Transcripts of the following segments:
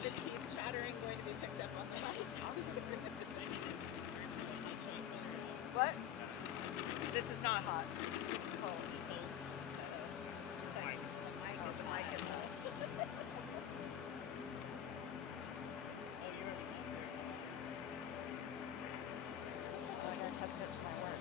the teeth chattering going to be picked up on the mic? Awesome. What? This is not hot. This is cold. It's cold. Just like the mic is hot. Oh, you're already down there. I'm going to test it to my work.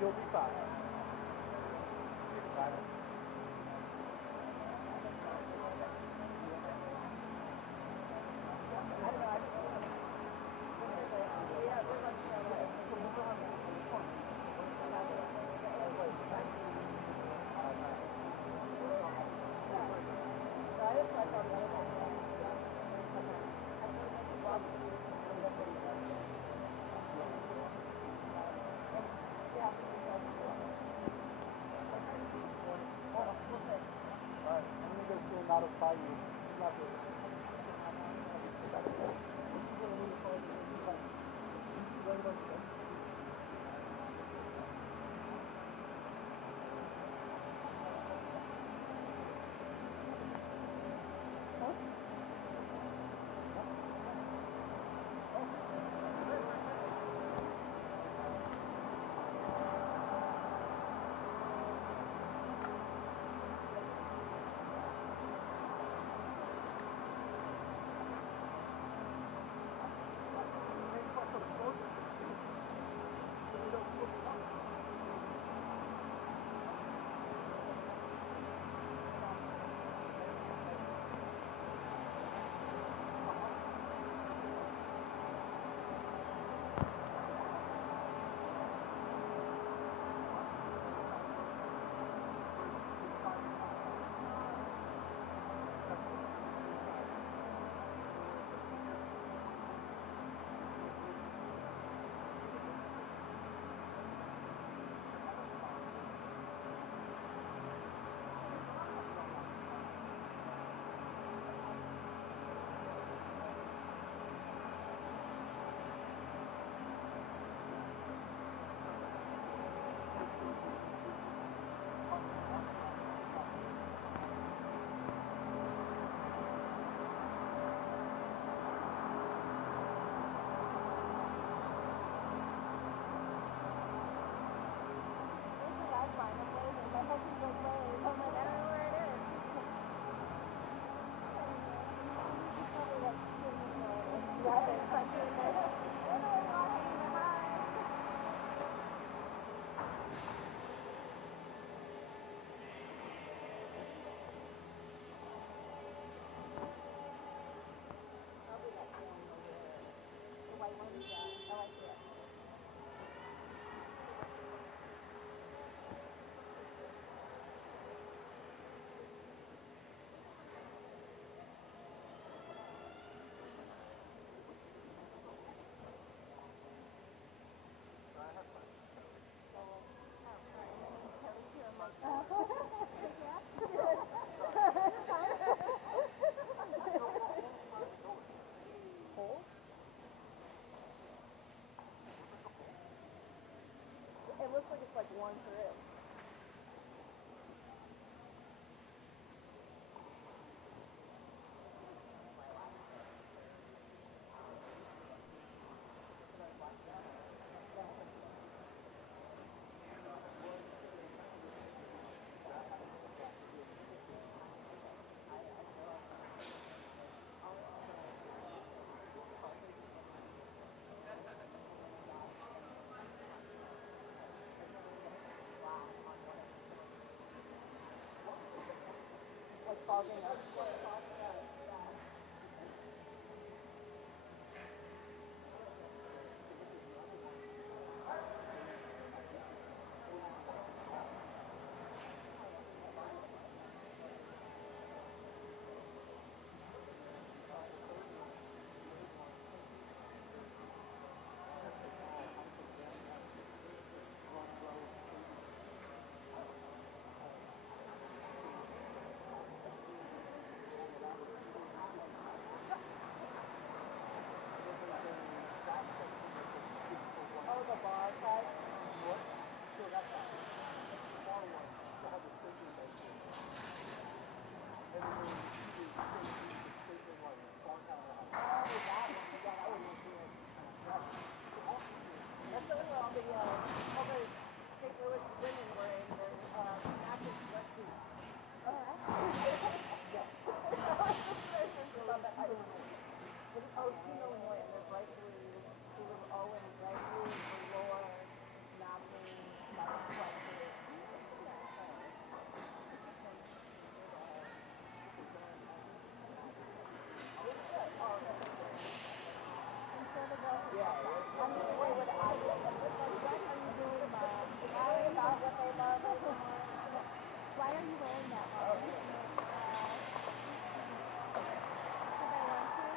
You'll be fine. Not a fight. It looks like it's like worn through. causing us. Oh, the bar side? What? Sure, that's fine. The bar one, they have the skating base here. And then they do the skating like bar counter house. Oh, that one. Yeah, that one was good. That's the one all the St. Louis women were in their matching sweatsuits. Oh, yeah. Oh, Tino and Lynn, they're bright blue. They were all in bright blue and velour matching sweatsuits. I'm sure the girls would love that. I mean, wait, what are you doing, Mom? Is that about what they love? Why are you wearing that, Mom? Because I want to.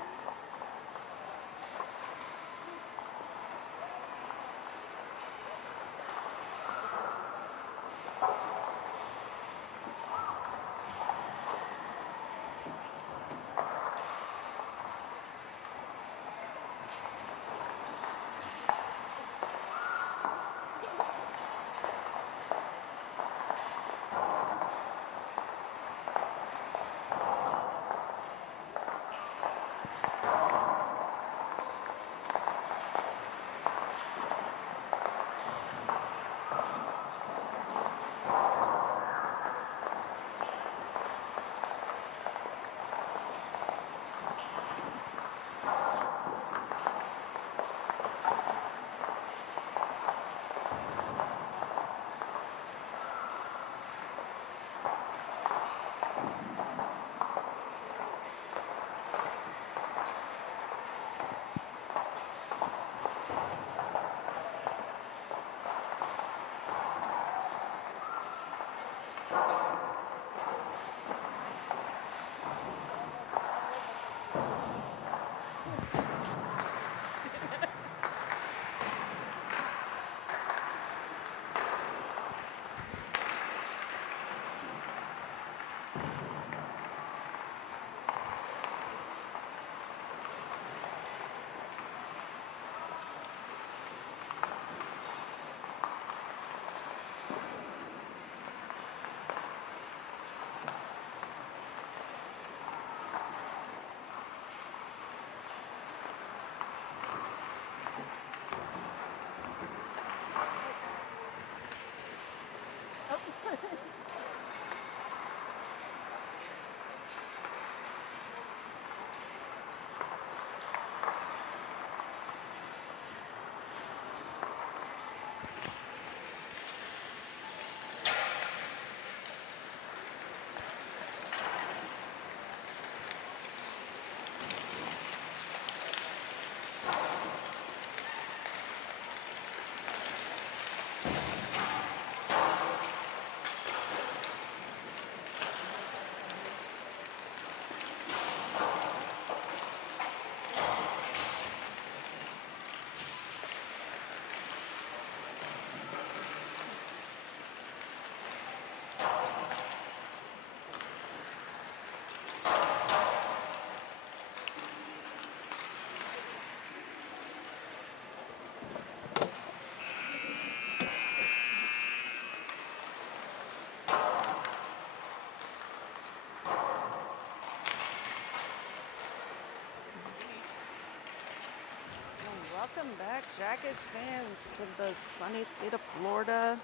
Welcome back, Jackets fans, to the sunny state of Florida.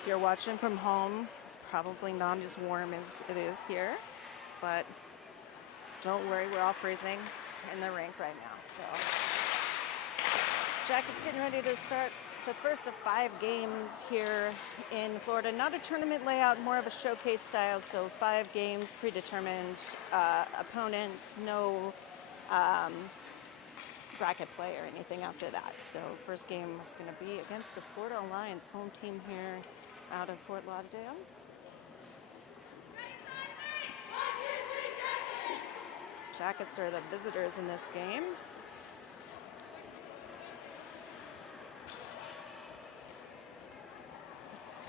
If you're watching from home, it's probably not as warm as it is here, but don't worry, we're all freezing in the rink right now. So, Jackets getting ready to start the first of 5 games here in Florida. Not a tournament layout, more of a showcase style. So 5 games, predetermined opponents, no bracket play or anything after that. So first game is going to be against the Florida Alliance, home team here out of Fort Lauderdale. Jackets are the visitors in this game.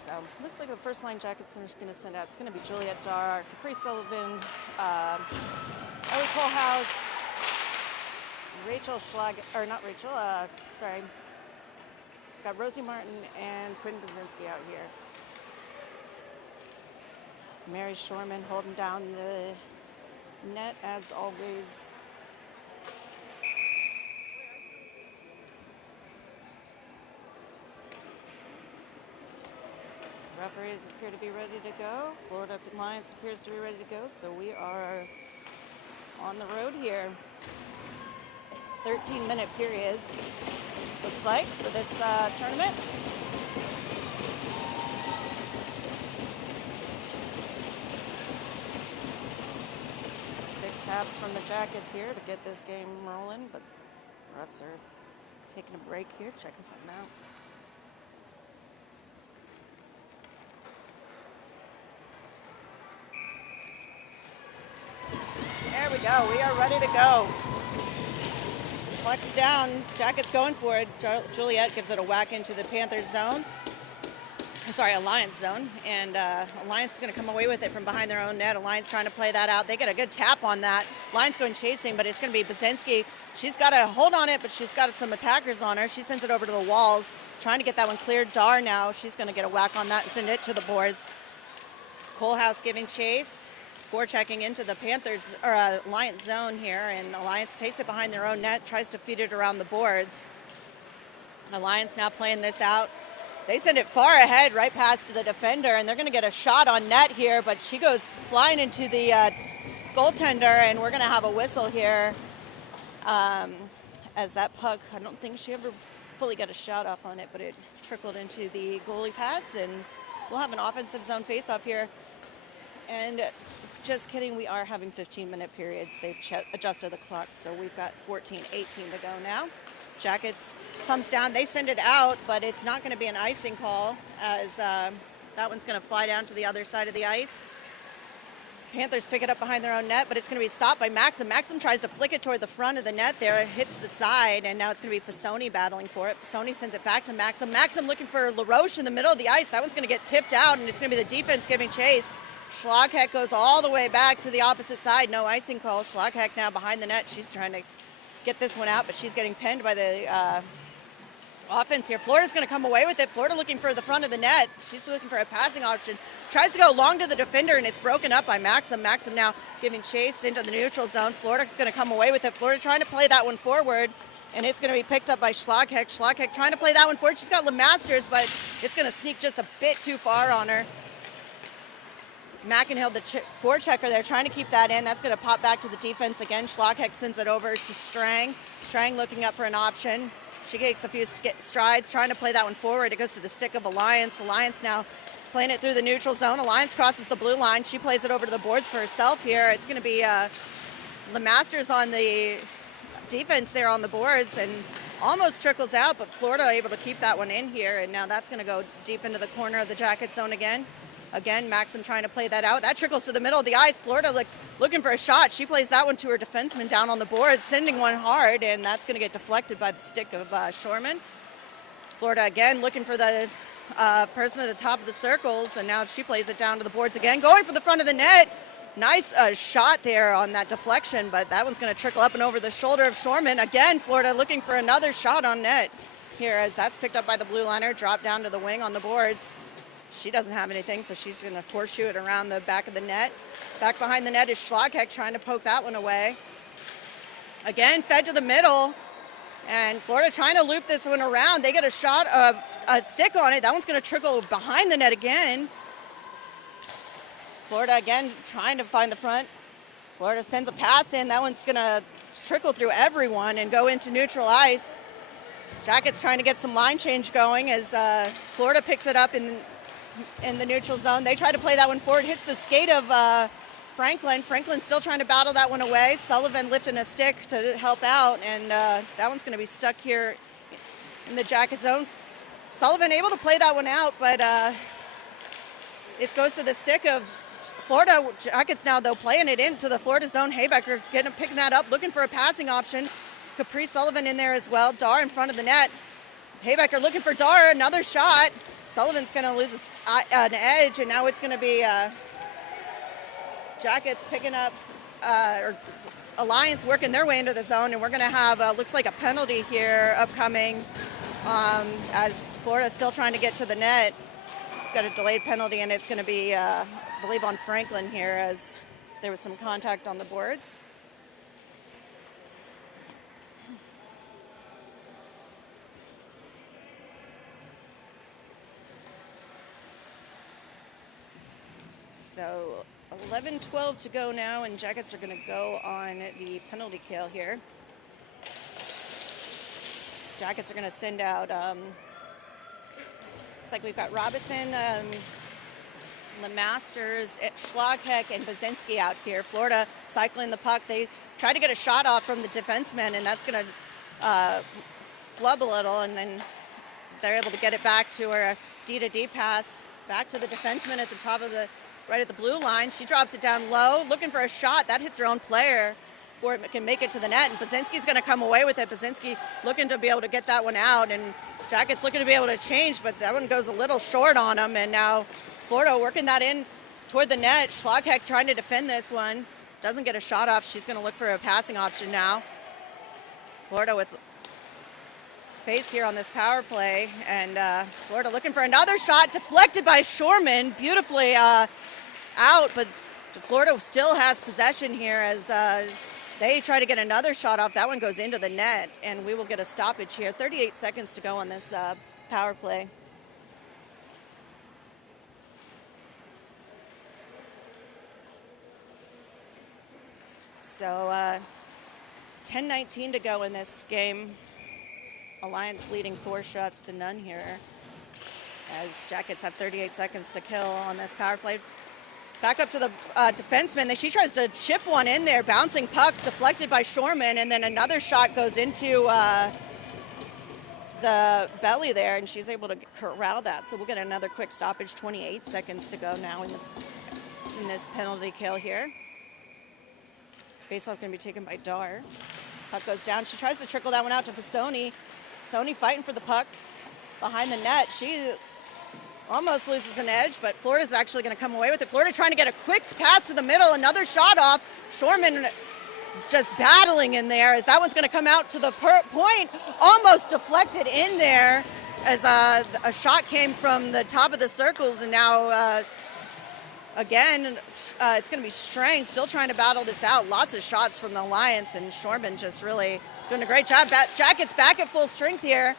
So looks like the first line Jackets are just going to send out. It's going to be Juliet Darr, Capri Sullivan, Ellie Colehouse, Rachel Schlag, or not Rachel, sorry. Got Rosie Martin and Quinn Basinski out here. Mary Shorman holding down the net as always. Referees appear to be ready to go. Florida Alliance appears to be ready to go, so we are on the road here. 13-minute periods, looks like, for this tournament. Stick taps from the Jackets here to get this game rolling, but refs are taking a break here, checking something out. There we go. We are ready to go. Flex down. Jackets going for it. Juliet gives it a whack into the Panthers zone. Sorry, Alliance zone. And Alliance is going to come away with it from behind their own net. Alliance trying to play that out. They get a good tap on that. Alliance going chasing, but it's going to be Basinski. She's got a hold on it, but she's got some attackers on her. She sends it over to the walls, trying to get that one cleared. Darr now. She's going to get a whack on that and send it to the boards. Colehouse giving chase. Forechecking into the Panthers or Alliance zone here, and Alliance takes it behind their own net, tries to feed it around the boards. Alliance now playing this out. They send it far ahead, right past the defender, and they're going to get a shot on net here, but she goes flying into the goaltender, and we're going to have a whistle here as that puck, I don't think she ever fully got a shot off on it, but it trickled into the goalie pads, and we'll have an offensive zone face-off here. And just kidding, we are having 15-minute periods. They've adjusted the clock, so we've got 14-18 to go now. Jackets comes down. They send it out, but it's not going to be an icing call as that one's going to fly down to the other side of the ice. Panthers pick it up behind their own net, but it's going to be stopped by Maxim. Maxim tries to flick it toward the front of the net there. It hits the side, and now it's going to be Fasoni battling for it. Fasoni sends it back to Maxim. Maxim looking for LaRoche in the middle of the ice. That one's going to get tipped out, and it's going to be the defense giving chase. Schlagheck goes all the way back to the opposite side. No icing call. Schlagheck now behind the net. She's trying to get this one out, but she's getting pinned by the offense here. Florida's going to come away with it. Florida looking for the front of the net. She's looking for a passing option. Tries to go long to the defender, and it's broken up by Maxim. Maxim now giving chase into the neutral zone. Florida's going to come away with it. Florida trying to play that one forward, and it's going to be picked up by Schlagheck. Schlagheck trying to play that one forward. She's got LeMasters, but it's going to sneak just a bit too far on her. McInhill, the forechecker there, trying to keep that in. That's going to pop back to the defense again. Schlagheck sends it over to Strang. Strang looking up for an option. She takes a few strides, trying to play that one forward. It goes to the stick of Alliance. Alliance now playing it through the neutral zone. Alliance crosses the blue line. She plays it over to the boards for herself here. It's going to be LeMasters on the defense there on the boards, and almost trickles out, but Florida able to keep that one in here, and now that's going to go deep into the corner of the Jacket zone again. Again, Maxim trying to play that out. That trickles to the middle of the ice. Florida looking for a shot. She plays that one to her defenseman down on the board, sending one hard, and that's going to get deflected by the stick of Shorman. Florida again looking for the person at the top of the circles, and now she plays it down to the boards again, going for the front of the net. Nice shot there on that deflection, but that one's going to trickle up and over the shoulder of Shorman. Again, Florida looking for another shot on net here as that's picked up by the blue liner, dropped down to the wing on the boards. She doesn't have anything, so she's going to horseshoe it around the back of the net. Back behind the net is Schlagheck trying to poke that one away. Again, fed to the middle, and Florida trying to loop this one around. They get a shot, a stick on it. That one's going to trickle behind the net again. Florida again trying to find the front. Florida sends a pass in. That one's going to trickle through everyone and go into neutral ice. Jackets trying to get some line change going as Florida picks it up in the neutral zone. They try to play that one forward, hits the skate of Franklin. Franklin's still trying to battle that one away. Sullivan lifting a stick to help out, and that one's going to be stuck here in the Jacket zone. Sullivan able to play that one out, but it goes to the stick of Florida. Jackets now, though, playing it into the Florida zone. Haybecker picking that up, looking for a passing option. Capri Sullivan in there as well. Dar in front of the net. Haybecker looking for Dar, another shot. Sullivan's going to lose an edge, and now it's going to be Jackets picking up, or Alliance working their way into the zone, and we're going to have, looks like a penalty here upcoming as Florida's still trying to get to the net. Got a delayed penalty, and it's going to be, I believe, on Franklin here as there was some contact on the boards. So 11-12 to go now, and Jackets are going to go on the penalty kill here. Jackets are going to send out, looks like we've got Robinson, Lemasters, Schlagheck, and Bazinski out here. Florida cycling the puck. They try to get a shot off from the defenseman, and that's going to flub a little, and then they're able to get it back to her D-to-D pass, back to the defenseman at the top of the, right at the blue line. She drops it down low, looking for a shot. That hits her own player before it can make it to the net, and Bazinski's going to come away with it. Bazinski looking to be able to get that one out, and Jackets looking to be able to change, but that one goes a little short on them, and now Florida working that in toward the net. Schlagheck trying to defend this one. Doesn't get a shot off. She's going to look for a passing option now. Florida with space here on this power play, and Florida looking for another shot, deflected by Shorman, beautifully out, but Florida still has possession here as they try to get another shot off. That one goes into the net, and we will get a stoppage here. 38 seconds to go on this power play. So 10-19 to go in this game. Alliance leading 4-0 here as Jackets have 38 seconds to kill on this power play. Back up to the defenseman. She tries to chip one in there. Bouncing puck deflected by Shorman, and then another shot goes into the belly there, and she's able to corral that. So we'll get another quick stoppage. 28 seconds to go now in this penalty kill here. Faceoff going to be taken by Dar. Puck goes down. She tries to trickle that one out to Fasoni. Fasoni fighting for the puck behind the net. She almost loses an edge, but Florida's actually going to come away with it. Florida trying to get a quick pass to the middle. Another shot off. Shorman just battling in there as that one's going to come out to the point. Almost deflected in there as a shot came from the top of the circles, and now again, it's going to be Strang still trying to battle this out. Lots of shots from the Alliance, and Shorman just really doing a great job. Jackets back at full strength here.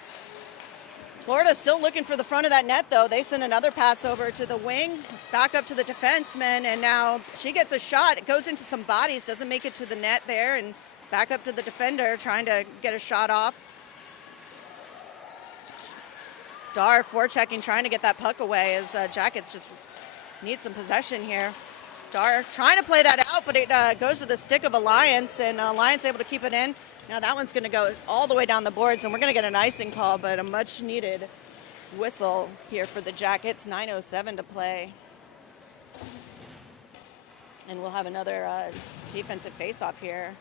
Florida still looking for the front of that net, though. They send another pass over to the wing, back up to the defenseman, and now she gets a shot. It goes into some bodies, doesn't make it to the net there, and back up to the defender, trying to get a shot off. Dar forechecking, trying to get that puck away as Jackets just need some possession here. Dar trying to play that out, but it goes to the stick of Alliance, and Alliance able to keep it in. Now that one's going to go all the way down the boards, and we're going to get an icing call, but a much-needed whistle here for the Jackets. 9:07 to play. And we'll have another defensive face-off here.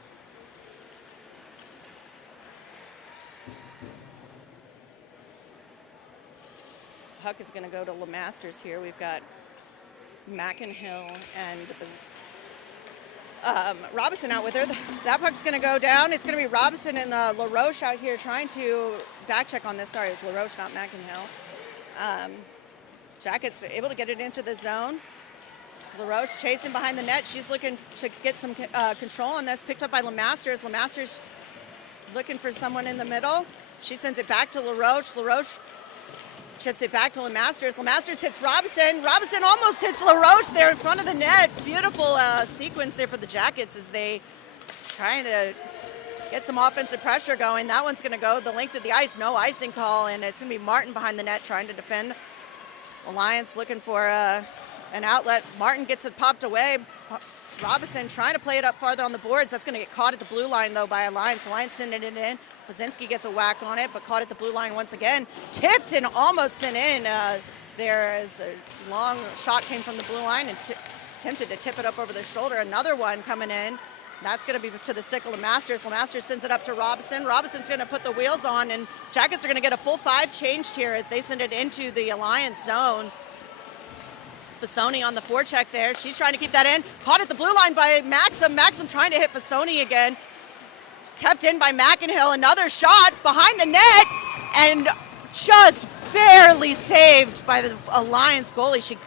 Puck is going to go to Lemasters here. We've got McInhill and Robinson out with her. That puck's going to go down. It's going to be Robinson and LaRoche out here trying to back check on this. Sorry, it was LaRoche, not McInhill. Jackets able to get it into the zone. LaRoche chasing behind the net. She's looking to get some control on this. Picked up by Lemasters. Lemasters looking for someone in the middle. She sends it back to LaRoche. LaRoche chips it back to Lemasters. Lemasters hits Robinson. Robinson almost hits LaRoche there in front of the net. Beautiful sequence there for the Jackets as they trying to get some offensive pressure going. That one's going to go the length of the ice. No icing call, and it's going to be Martin behind the net trying to defend. Alliance looking for an outlet. Martin gets it popped away. Robinson trying to play it up farther on the boards. That's going to get caught at the blue line, though, by Alliance. Alliance sending it in. Bazinski gets a whack on it, but caught at the blue line once again. Tipped and almost sent in. There as a long shot came from the blue line and attempted to tip it up over the shoulder. Another one coming in. That's going to be to the stick of LeMasters. LeMasters sends it up to Robinson. Robinson's going to put the wheels on, and Jackets are going to get a full 5 changed here as they send it into the Alliance zone. Fasoni on the forecheck there. She's trying to keep that in. Caught at the blue line by Maxim. Maxim trying to hit Fasoni again. Kept in by McInhill. Another shot behind the net and just barely saved by the Alliance goalie. She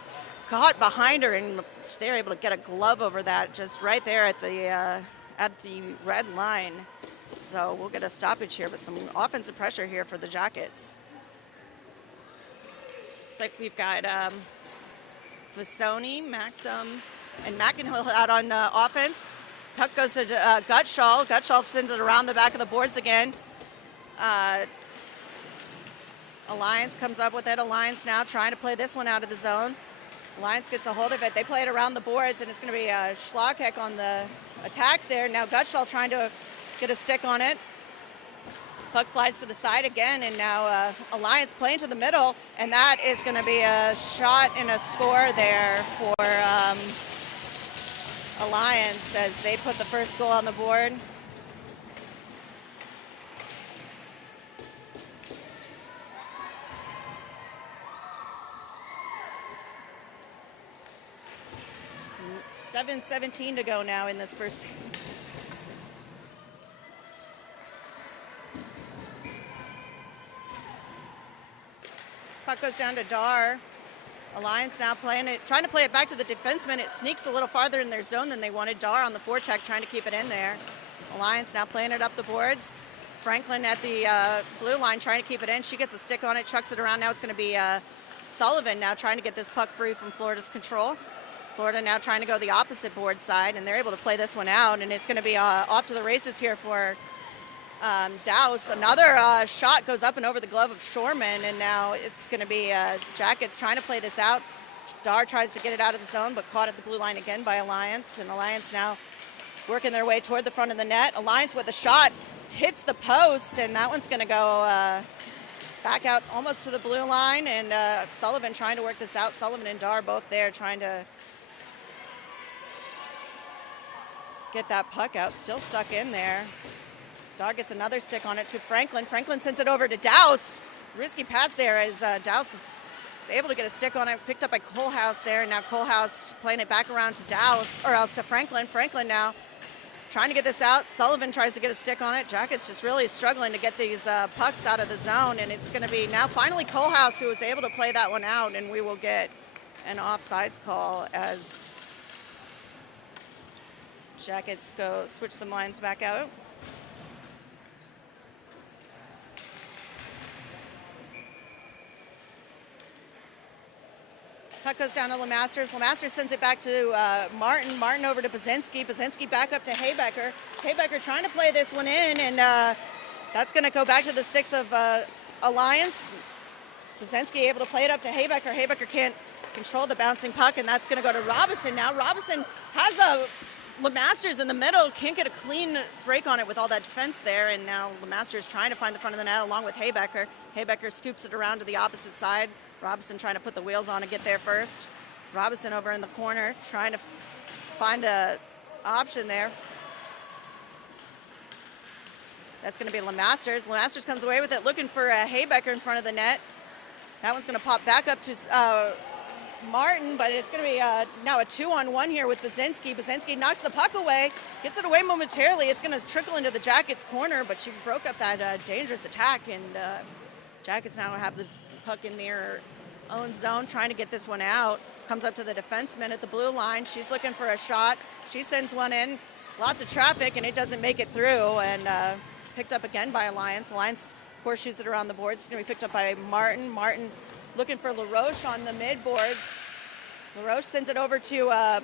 got behind her and they were able to get a glove over that just right there at the red line. So we'll get a stoppage here, but some offensive pressure here for the Jackets. Looks like we've got Fasoni, Maxim, and McInhill out on offense. Puck goes to Gutschall. Gutschall sends it around the back of the boards again. Alliance comes up with it. Alliance now trying to play this one out of the zone. Alliance gets a hold of it. They play it around the boards, and it's going to be Schlagheck on the attack there. Now Gutschall trying to get a stick on it. Puck slides to the side again, and now Alliance playing to the middle, and that is going to be a shot and a score there for Alliance as they put the first goal on the board. .7:17 to go now in this first period. Puck goes down to Dar. Alliance now playing it, trying to play it back to the defenseman. It sneaks a little farther in their zone than they wanted. Dar on the forecheck trying to keep it in there. Alliance now playing it up the boards. Franklin at the blue line trying to keep it in. She gets a stick on it, chucks it around. Now it's going to be Sullivan now trying to get this puck free from Florida's control. Florida now trying to go the opposite board side, and they're able to play this one out, and it's going to be off to the races here for Douse. Another shot goes up and over the glove of Shorman, and now it's going to be Jackets trying to play this out. Dar tries to get it out of the zone, but caught at the blue line again by Alliance, and Alliance now working their way toward the front of the net. Alliance with a shot, hits the post, and that one's going to go back out almost to the blue line, and Sullivan trying to work this out. Sullivan and Dar both there trying to get that puck out, still stuck in there. Dar gets another stick on it to Franklin. Franklin sends it over to Douse. Risky pass there as Douse was able to get a stick on it, picked up by Kohlhaas there, and now Kohlhaas playing it back around to Douse, or to Franklin. Franklin now trying to get this out. Sullivan tries to get a stick on it. Jackets just really struggling to get these pucks out of the zone, and it's going to be now finally Kohlhaas who was able to play that one out, and we will get an offsides call as Jackets go switch some lines back out. Puck goes down to LeMasters. LeMasters sends it back to Martin. Martin over to Bazinski. Bazinski back up to Haybecker. Haybecker trying to play this one in, and that's going to go back to the sticks of Alliance. Bazinski able to play it up to Haybecker. Haybecker can't control the bouncing puck, and that's going to go to Robinson now. Robinson has a LeMasters in the middle, can't get a clean break on it with all that defense there, and now LeMasters trying to find the front of the net along with Haybecker. Haybecker scoops it around to the opposite side. Robinson trying to put the wheels on and get there first. Robinson over in the corner trying to find a option there. That's going to be LeMasters. LeMasters comes away with it, looking for Haybecker in front of the net. That one's going to pop back up to Martin, but it's going to be now a 2-on-1 here with Bazinski. Bazinski knocks the puck away, gets it away momentarily. It's going to trickle into the Jackets' corner, but she broke up that dangerous attack, and Jackets now have the puck in their own zone, trying to get this one out. Comes up to the defenseman at the blue line. She's looking for a shot. She sends one in. Lots of traffic, and it doesn't make it through, and picked up again by Alliance. Alliance horseshoes it around the boards. It's going to be picked up by Martin. Martin looking for LaRoche on the mid boards. LaRoche sends it over to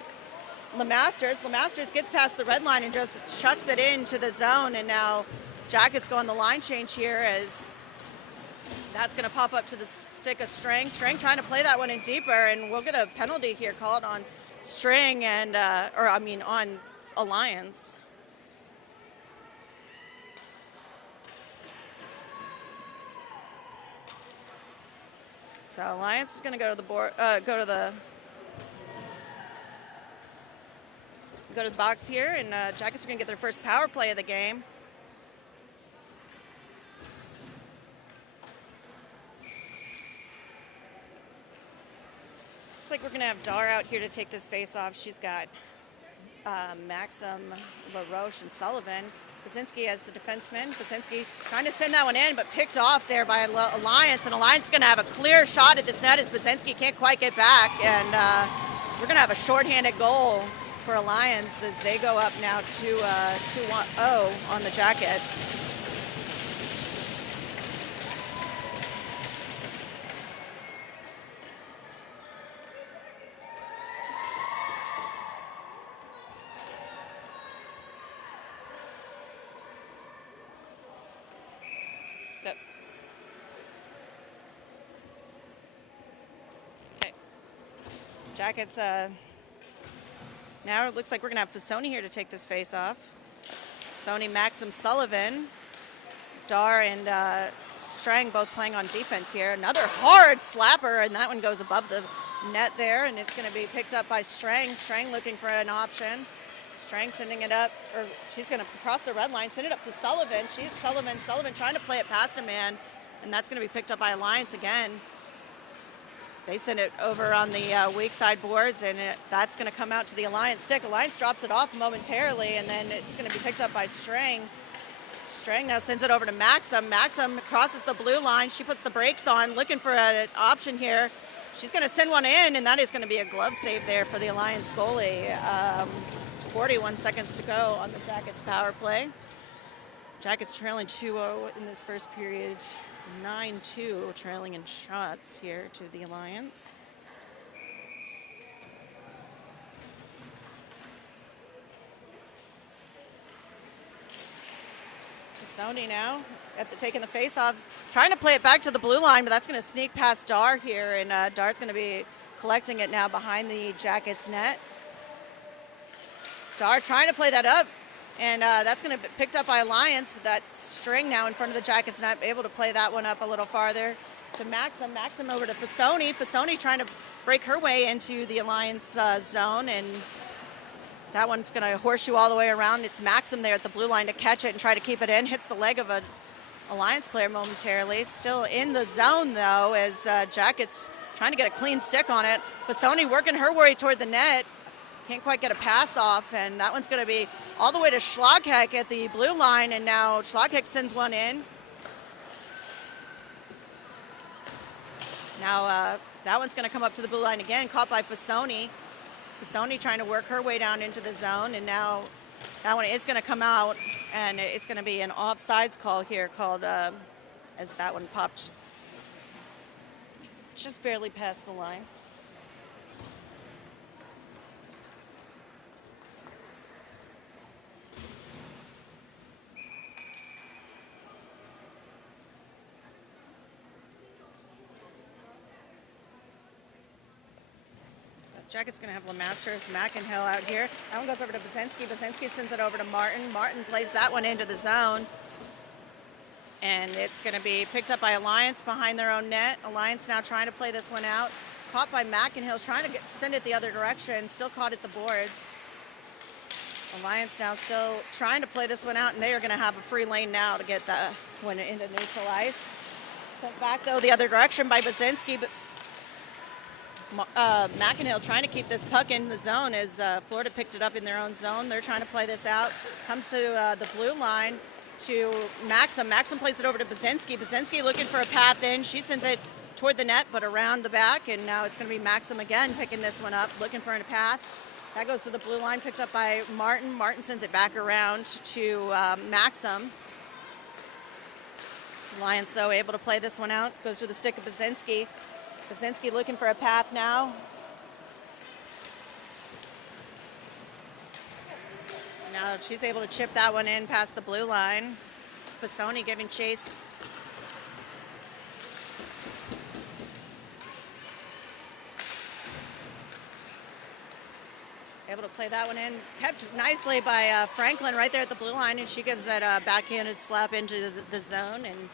LeMasters. LeMasters gets past the red line and just chucks it into the zone, and now Jackets go on the line change here as that's going to pop up to the stick of Strang. Strang trying to play that one in deeper, and we'll get a penalty here called on Strang and, on Alliance. So Alliance is going to go to the board, go to the box here, and Jackets are going to get their first power play of the game. Looks like we're going to have Dar out here to take this face off. She's got Maxim, LaRoche, and Sullivan. Basinski as the defenseman. Basinski trying to send that one in, but picked off there by Alliance, and Alliance is going to have a clear shot at this net as Basinski can't quite get back, and we're going to have a shorthanded goal for Alliance as they go up now 2-0 on the Jackets. Okay. Jackets, now it looks like we're going to have Fasoni here to take this face off. Fasoni, Maxim, Sullivan, Dar, and Strang both playing on defense here. Another hard slapper, and that one goes above the net there, and it's going to be picked up by Strang. Strang looking for an option. Strang sending it up, or she's going to cross the red line, send it up to Sullivan. She's Sullivan. Sullivan trying to play it past a man, and that's going to be picked up by Alliance again. They send it over on the weak side boards, and that's going to come out to the Alliance stick. Alliance drops it off momentarily, and then it's going to be picked up by Strang. Strang now sends it over to Maxim. Maxim crosses the blue line. She puts the brakes on, looking for an option here. She's going to send one in, and that is going to be a glove save there for the Alliance goalie. 41 seconds to go on the Jackets power play. Jackets trailing 2-0 in this first period. 9-2 trailing in shots here to the Alliance. Fasoni now taking the face-off, trying to play it back to the blue line, but that's going to sneak past Dar here, and Dar's going to be collecting it now behind the Jackets net. Dar trying to play that up, and that's going to be picked up by Alliance with that String now in front of the Jackets net, able to play that one up a little farther to Maxim. Maxim over to Fasoni. Fasoni trying to break her way into the Alliance zone, and that one's going to horseshoe all the way around. It's Maxim there at the blue line to catch it and try to keep it in. Hits the leg of an Alliance player momentarily. Still in the zone, though, as Jackets trying to get a clean stick on it. Fasoni working her way toward the net. Can't quite get a pass off, and that one's going to be all the way to Schlagheck at the blue line, and now Schlagheck sends one in. Now that one's going to come up to the blue line again, caught by Fasoni. Fasoni trying to work her way down into the zone, and now that one is going to come out, and it's going to be an offsides call here called as that one popped just barely past the line. Jacket's going to have LeMasters, Mackinhill out here. That one goes over to Basinski. Basinski sends it over to Martin. Martin plays that one into the zone. And it's going to be picked up by Alliance behind their own net. Alliance now trying to play this one out. Caught by Mackinhill, trying to send it the other direction. Still caught at the boards. Alliance now still trying to play this one out, and they are going to have a free lane now to get the one into neutral ice. Sent back, though, the other direction by Basinski. But Mackinhill trying to keep this puck in the zone as Florida picked it up in their own zone. They're trying to play this out. Comes to the blue line to Maxim. Maxim plays it over to Basinski. Basinski looking for a path in. She sends it toward the net, but around the back, and now it's going to be Maxim again picking this one up, looking for a path. That goes to the blue line, picked up by Martin. Martin sends it back around to Maxim. Lions, though, able to play this one out. Goes to the stick of Basinski. Basinski looking for a path now. Now she's able to chip that one in past the blue line. Fasoni giving chase. Able to play that one in. Kept nicely by Franklin right there at the blue line, and she gives that backhanded slap into the zone, and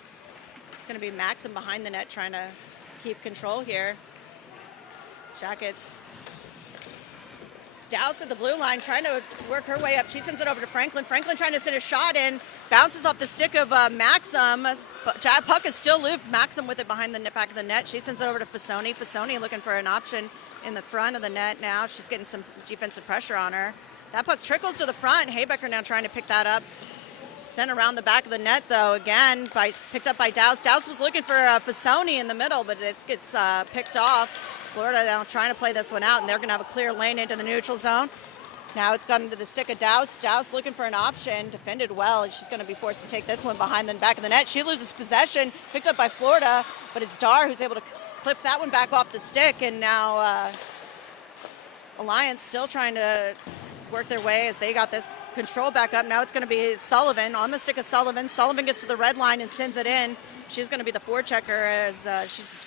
it's going to be Maxim behind the net trying to keep control here. Jackets. Stouse at the blue line trying to work her way up. She sends it over to Franklin. Franklin trying to send a shot in. Bounces off the stick of Maxim. Puck is still loose. Maxim with it behind the back of the net. She sends it over to Fasoni. Fasoni looking for an option in the front of the net now. She's getting some defensive pressure on her. That puck trickles to the front. Haybecker now trying to pick that up. Sent around the back of the net, though, again, picked up by Dowse. Dowse was looking for Fasoni in the middle, but it gets picked off. Florida now trying to play this one out, and they're going to have a clear lane into the neutral zone. Now it's gone into the stick of Dowse. Dowse looking for an option, defended well, and she's going to be forced to take this one behind the back of the net. She loses possession, picked up by Florida, but it's Dar who's able to clip that one back off the stick, and now Alliance still trying to work their way as they got this control back up. Now it's going to be Sullivan on the stick of Sullivan. Sullivan gets to the red line and sends it in. She's going to be the forechecker as she's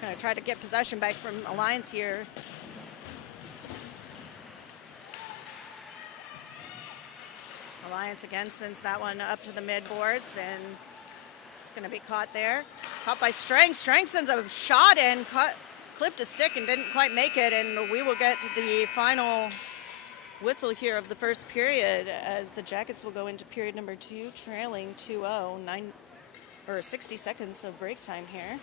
going to try to get possession back from Alliance here. Alliance again sends that one up to the mid boards, and it's going to be caught there. Caught by Strang. Strang sends a shot in, clipped a stick and didn't quite make it, and we will get the final whistle here of the first period as the Jackets will go into period number 2, trailing 2-0, 60 seconds of break time here.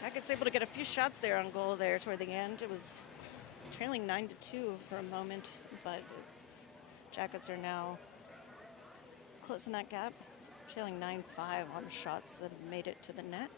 Jackets able to get a few shots there on goal there toward the end. It was trailing 9-2 for a moment, but Jackets are now closing that gap, trailing 9-5 on shots that have made it to the net.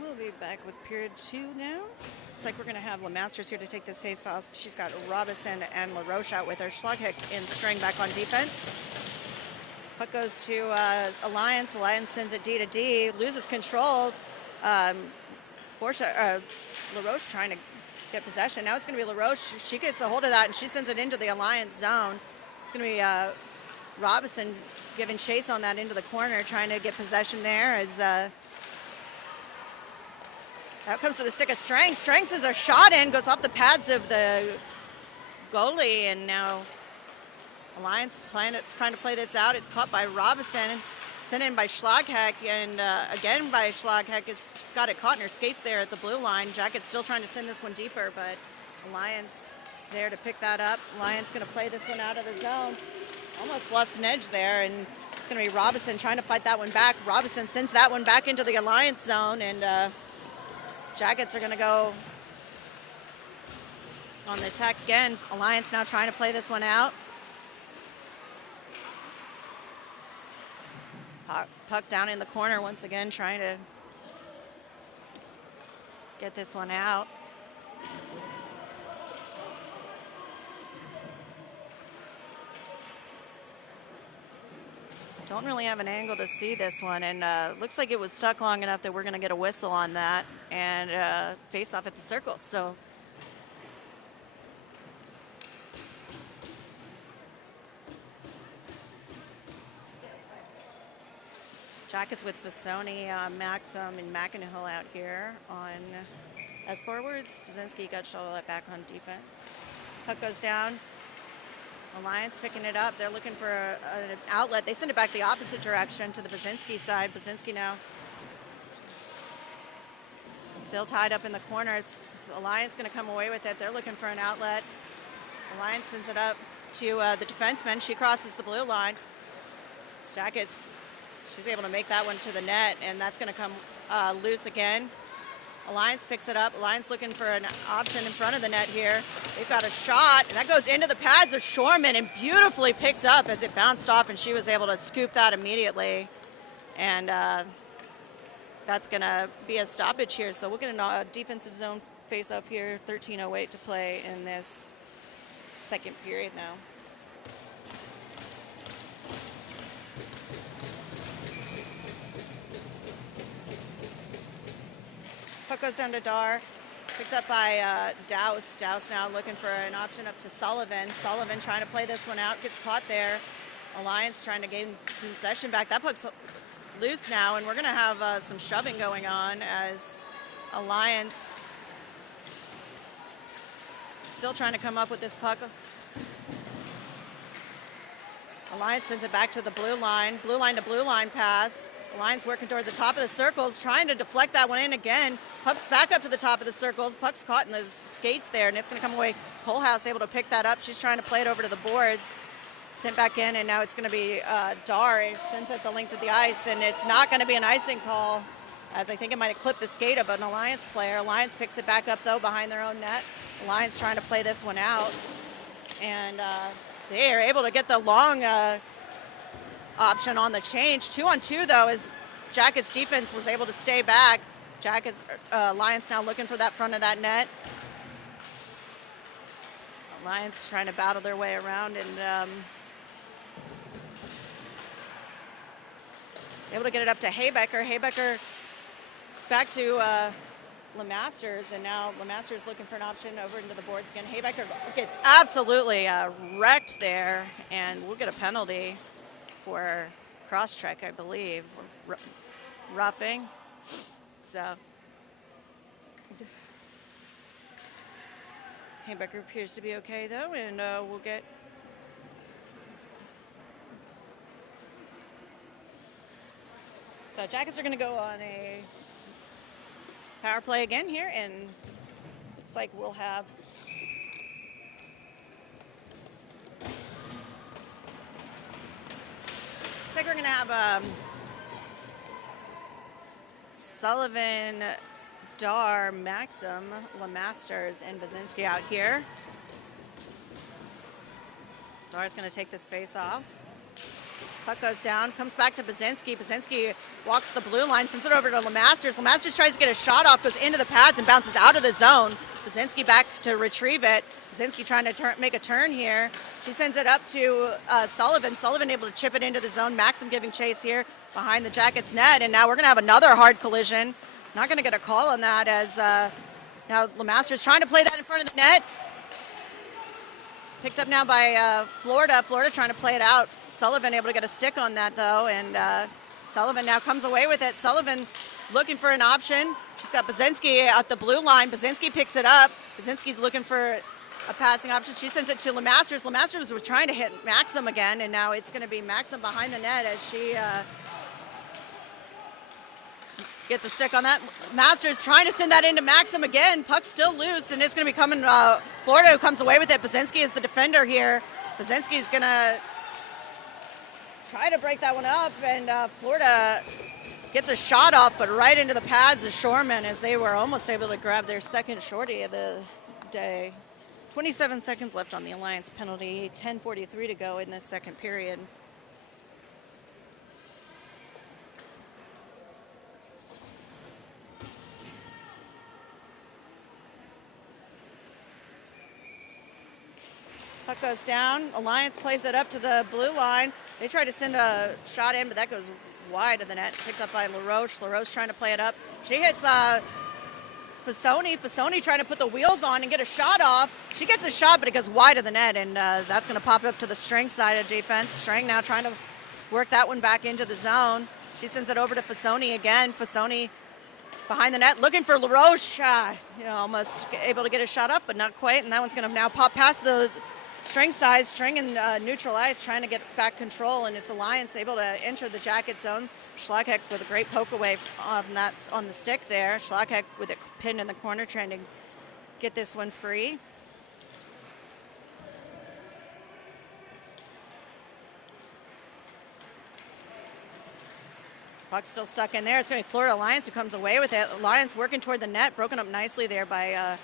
We'll be back with period 2 now. Looks like we're going to have LeMasters here to take this face foul. She's got Robinson and LaRoche out with her. Schlagheck and Strang back on defense. Puck goes to Alliance. Alliance sends it D to D. Loses control. LaRoche trying to get possession. Now it's going to be LaRoche. She gets a hold of that, and she sends it into the Alliance zone. It's going to be Robinson giving chase on that into the corner, trying to get possession there as... Out comes to the stick of Strang. Strang sends a shot in, goes off the pads of the goalie, and now Alliance trying to play this out. It's caught by Robinson, sent in by Schlagheck, and again by Schlagheck. She's got it caught in her skates there at the blue line. Jacket's still trying to send this one deeper, but Alliance there to pick that up. Alliance going to play this one out of the zone. Almost lost an edge there, and it's going to be Robinson trying to fight that one back. Robinson sends that one back into the Alliance zone, and Jackets are going to go on the attack again. Alliance now trying to play this one out. Puck down in the corner once again, trying to get this one out. Don't really have an angle to see this one, and looks like it was stuck long enough that we're going to get a whistle on that and face off at the circle. So Jackets with Fasoni, Maxim, and McInhill out here on as forwards. Basinski got shoulder back on defense. Puck goes down. Alliance picking it up. They're looking for an outlet. They send it back the opposite direction to the Basinski side. Basinski now still tied up in the corner. Alliance going to come away with it. They're looking for an outlet. Alliance sends it up to the defenseman. She crosses the blue line. Jackets, she's able to make that one to the net, and that's going to come loose again. Alliance picks it up. Alliance looking for an option in front of the net here. They've got a shot, and that goes into the pads of Shorman and beautifully picked up as it bounced off, and she was able to scoop that immediately. And that's going to be a stoppage here. So we'll get a defensive zone face-off here. 13:08 to play in this second period now. Puck goes down to Dar, picked up by Douse. Douse now looking for an option up to Sullivan. Sullivan trying to play this one out, gets caught there. Alliance trying to gain possession back. That puck's loose now, and we're going to have some shoving going on as Alliance still trying to come up with this puck. Alliance sends it back to the blue line to blue line pass. Alliance working toward the top of the circles, trying to deflect that one in again. Puck's back up to the top of the circles. Puck's caught in those skates there, and it's going to come away. Kohlhaas able to pick that up. She's trying to play it over to the boards. Sent back in, and now it's going to be Dar. Sends it the length of the ice, and it's not going to be an icing call, as I think it might have clipped the skate of an Alliance player. Alliance picks it back up, though, behind their own net. Alliance trying to play this one out, and they are able to get the long option on the change. 2-on-2, though, as Jackets defense was able to stay back. Jackets Alliance now looking for that front of that net. Alliance trying to battle their way around and able to get it up to Haybecker. Haybecker back to LeMasters, and now LeMasters looking for an option over into the boards again. Haybecker gets absolutely wrecked there, and we'll get a penalty for cross-check, I believe. Roughing. So Haybecker appears to be okay, though, and we'll get so Jackets are going to go on a power play again here, and looks like we'll have we're going to have Sullivan, Dar, Maxim, LeMasters, and Basinski out here. Dar's going to take this face off. Puck goes down, comes back to Basinski. Basinski walks the blue line, sends it over to LeMasters. LeMasters tries to get a shot off, goes into the pads and bounces out of the zone. Basinski back to retrieve it. Basinski trying to make a turn here. She sends it up to Sullivan. Sullivan able to chip it into the zone. Maxim giving chase here behind the Jackets net, and now we're going to have another hard collision. Not going to get a call on that, as now LeMasters trying to play that in front of the net. Picked up now by Florida. Florida trying to play it out. Sullivan able to get a stick on that, though, and Sullivan now comes away with it. Sullivan looking for an option. She's got Basinski at the blue line. Basinski picks it up. Basinski's looking for a passing option. She sends it to LeMasters. LeMasters was trying to hit Maxim again, and now it's going to be Maxim behind the net as she gets a stick on that. Masters trying to send that into Maxim again. Puck's still loose, and it's going to be coming. Florida who comes away with it. Basinski is the defender here. Basinski's going to try to break that one up, and Florida gets a shot off, but right into the pads of Shorman as they were almost able to grab their second shorty of the day. 27 seconds left on the Alliance penalty. 10:43 to go in this second period. Puck goes down. Alliance plays it up to the blue line. They try to send a shot in, but that goes wide of the net. Picked up by LaRoche. LaRoche trying to play it up. She hits Fasoni. Fasoni trying to put the wheels on and get a shot off. She gets a shot, but it goes wide of the net, and that's going to pop up to the Strang side of defense. Strang now trying to work that one back into the zone. She sends it over to Fasoni again. Fasoni behind the net, looking for LaRoche. Almost able to get a shot up, but not quite. And that one's going to now pop past the string size, string and neutral ice, trying to get back control. And it's Alliance able to enter the Jacket zone. Schlagheck with a great poke away on the stick there. Schlagheck with it pinned in the corner, trying to get this one free. Puck's still stuck in there. It's going to be Florida Alliance who comes away with it. Alliance working toward the net, broken up nicely there by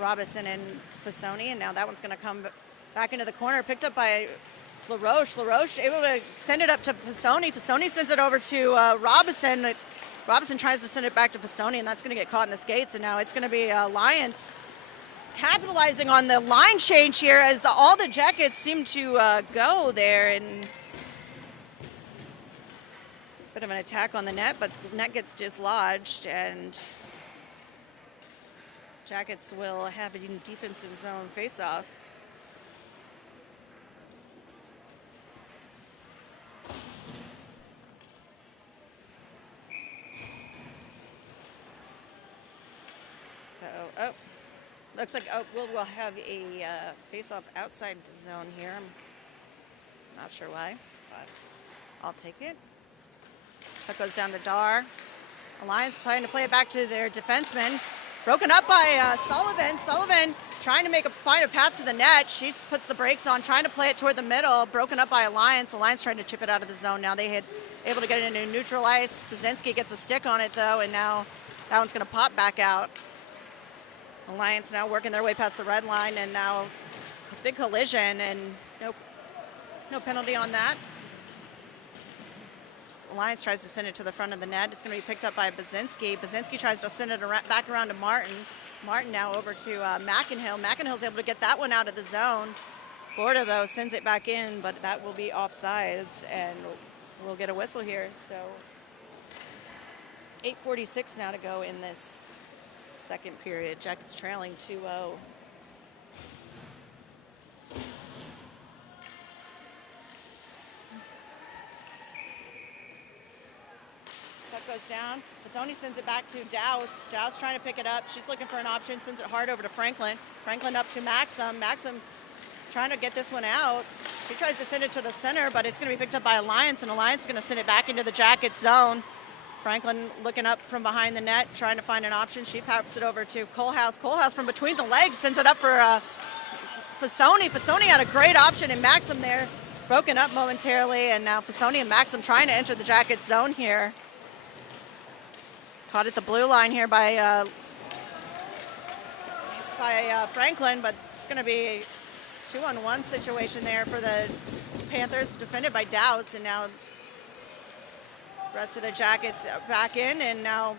Robinson and Fasoni. And now that one's going to come back into the corner, picked up by LaRoche. LaRoche able to send it up to Fasoni. Fasoni sends it over to Robinson. Robinson tries to send it back to Fasoni, and that's going to get caught in the skates. And now it's going to be Alliance capitalizing on the line change here as all the Jackets seem to go there. And bit of an attack on the net, but the net gets dislodged, and Jackets will have a defensive zone face-off. So, looks like we'll have a face-off outside the zone here. I'm not sure why, but I'll take it. That goes down to Dar. Alliance trying to play it back to their defenseman. Broken up by Sullivan. Sullivan trying to find a path to the net. She puts the brakes on, trying to play it toward the middle. Broken up by Alliance. Alliance trying to chip it out of the zone. Now they able to get it into neutral ice. Buzinski gets a stick on it though, and now that one's going to pop back out. Alliance now working their way past the red line, and now a big collision, and no penalty on that. Alliance tries to send it to the front of the net. It's going to be picked up by Buzinski. Buzinski tries to send it back around to Martin. Martin now over to McInhill. McInhill's able to get that one out of the zone. Florida, though, sends it back in, but that will be offsides, and we'll get a whistle here. So 8:46 now to go in this second period. Jackets trailing 2-0. Goes down. Fasoni sends it back to Douse. Douse trying to pick it up. She's looking for an option. Sends it hard over to Franklin. Franklin up to Maxim. Maxim trying to get this one out. She tries to send it to the center, but it's going to be picked up by Alliance, and Alliance is going to send it back into the Jacket zone. Franklin looking up from behind the net, trying to find an option. She pops it over to Kohlhaus. Kohlhaus from between the legs sends it up for Fasoni. Fasoni had a great option, and Maxim there broken up momentarily, and now Fasoni and Maxim trying to enter the Jacket zone here. Caught at the blue line here by Franklin, but it's going to be a 2-on-1 situation there for the Panthers, defended by Douse, and now the rest of the Jackets back in, and now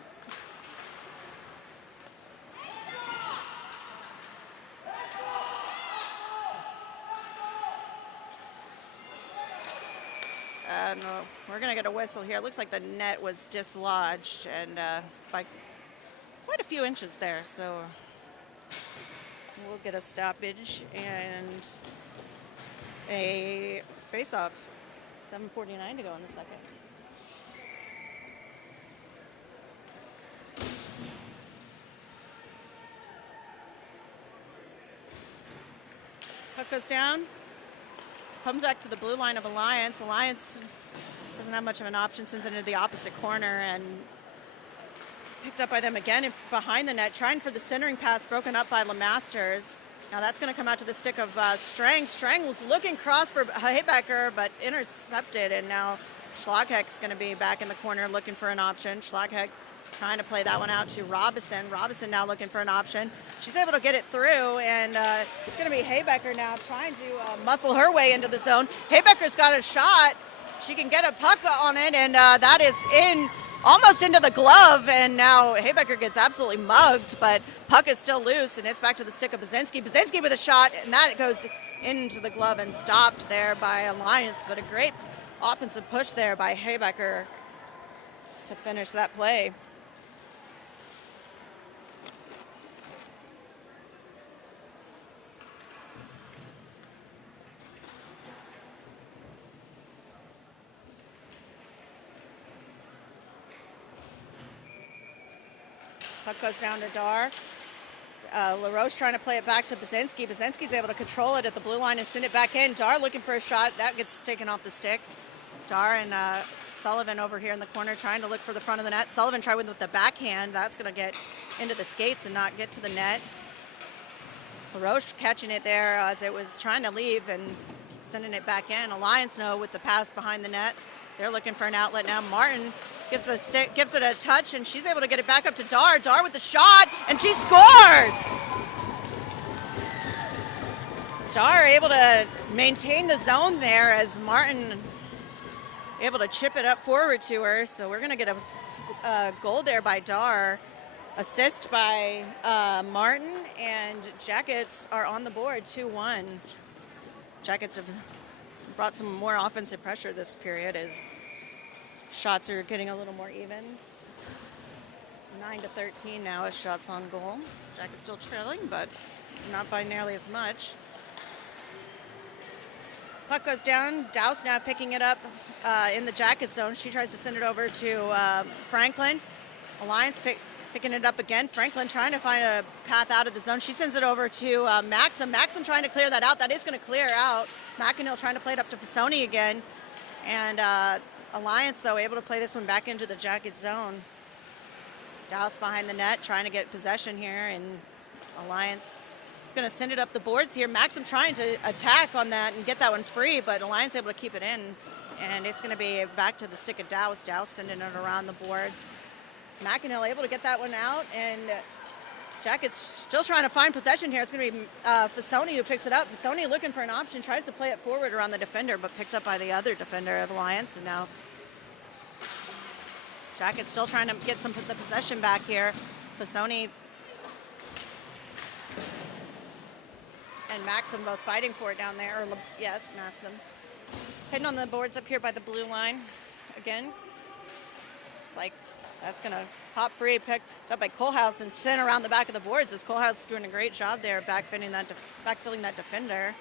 no, we're going to get a whistle here. It looks like the net was dislodged, and by quite a few inches there. So we'll get a stoppage and a face-off. 7:49 to go in the second. Puck goes down. Comes back to the blue line of Alliance. Alliance doesn't have much of an option, sends it into the opposite corner, and picked up by them again behind the net, trying for the centering pass, broken up by Lemasters. Now that's going to come out to the stick of Strang. Strang was looking cross for Haybecker, but intercepted, and now Schlagheck's going to be back in the corner looking for an option. Schlagheck trying to play that one out to Robinson. Robinson now looking for an option. She's able to get it through, and it's going to be Haybecker now trying to muscle her way into the zone. Haybecker's got a shot. She can get a puck on it, and that is in almost into the glove, and now Haybecker gets absolutely mugged, but puck is still loose, and it's back to the stick of Buzinski. Buzinski with a shot, and that goes into the glove and stopped there by Alliance, but a great offensive push there by Haybecker to finish that play. Puck goes down to Dar. LaRoche trying to play it back to Basinski. Basinski's able to control it at the blue line and send it back in. Dar looking for a shot. That gets taken off the stick. Dar and Sullivan over here in the corner trying to look for the front of the net. Sullivan tried with the backhand. That's going to get into the skates and not get to the net. LaRoche catching it there as it was trying to leave and sending it back in. Alliance know with the pass behind the net. They're looking for an outlet now. Martin gives it a touch, and she's able to get it back up to Dar. Dar with the shot, and she scores! Dar able to maintain the zone there as Martin able to chip it up forward to her. So we're going to get a goal there by Dar. Assist by Martin, and Jackets are on the board, 2-1. Jackets have brought some more offensive pressure this period as shots are getting a little more even. 9-13 now as shots on goal. Jackets still trailing, but not by nearly as much. Puck goes down. Douse now picking it up in the Jacket zone. She tries to send it over to Franklin. Alliance picking it up again. Franklin trying to find a path out of the zone. She sends it over to Maxim. Maxim trying to clear that out. That is going to clear out. McEnhill trying to play it up to Fasoni again. And Alliance, though, able to play this one back into the Jacket zone. Douse behind the net trying to get possession here. And Alliance is going to send it up the boards here. Maxim trying to attack on that and get that one free, but Alliance able to keep it in. And it's going to be back to the stick of Douse. Douse sending it around the boards. McEnhill able to get that one out, and Jackets still trying to find possession here. It's going to be Fasoni who picks it up. Fasoni looking for an option, tries to play it forward around the defender, but picked up by the other defender of Alliance. And now Jackets still trying to get the possession back here. Fasoni and Maxim both fighting for it down there. Yes, Maxim. Hitting on the boards up here by the blue line. Again, just like that's going to pop free, picked up by Kohlhaus and sent around the back of the boards as Kohlhaus is doing a great job there backfilling that defender.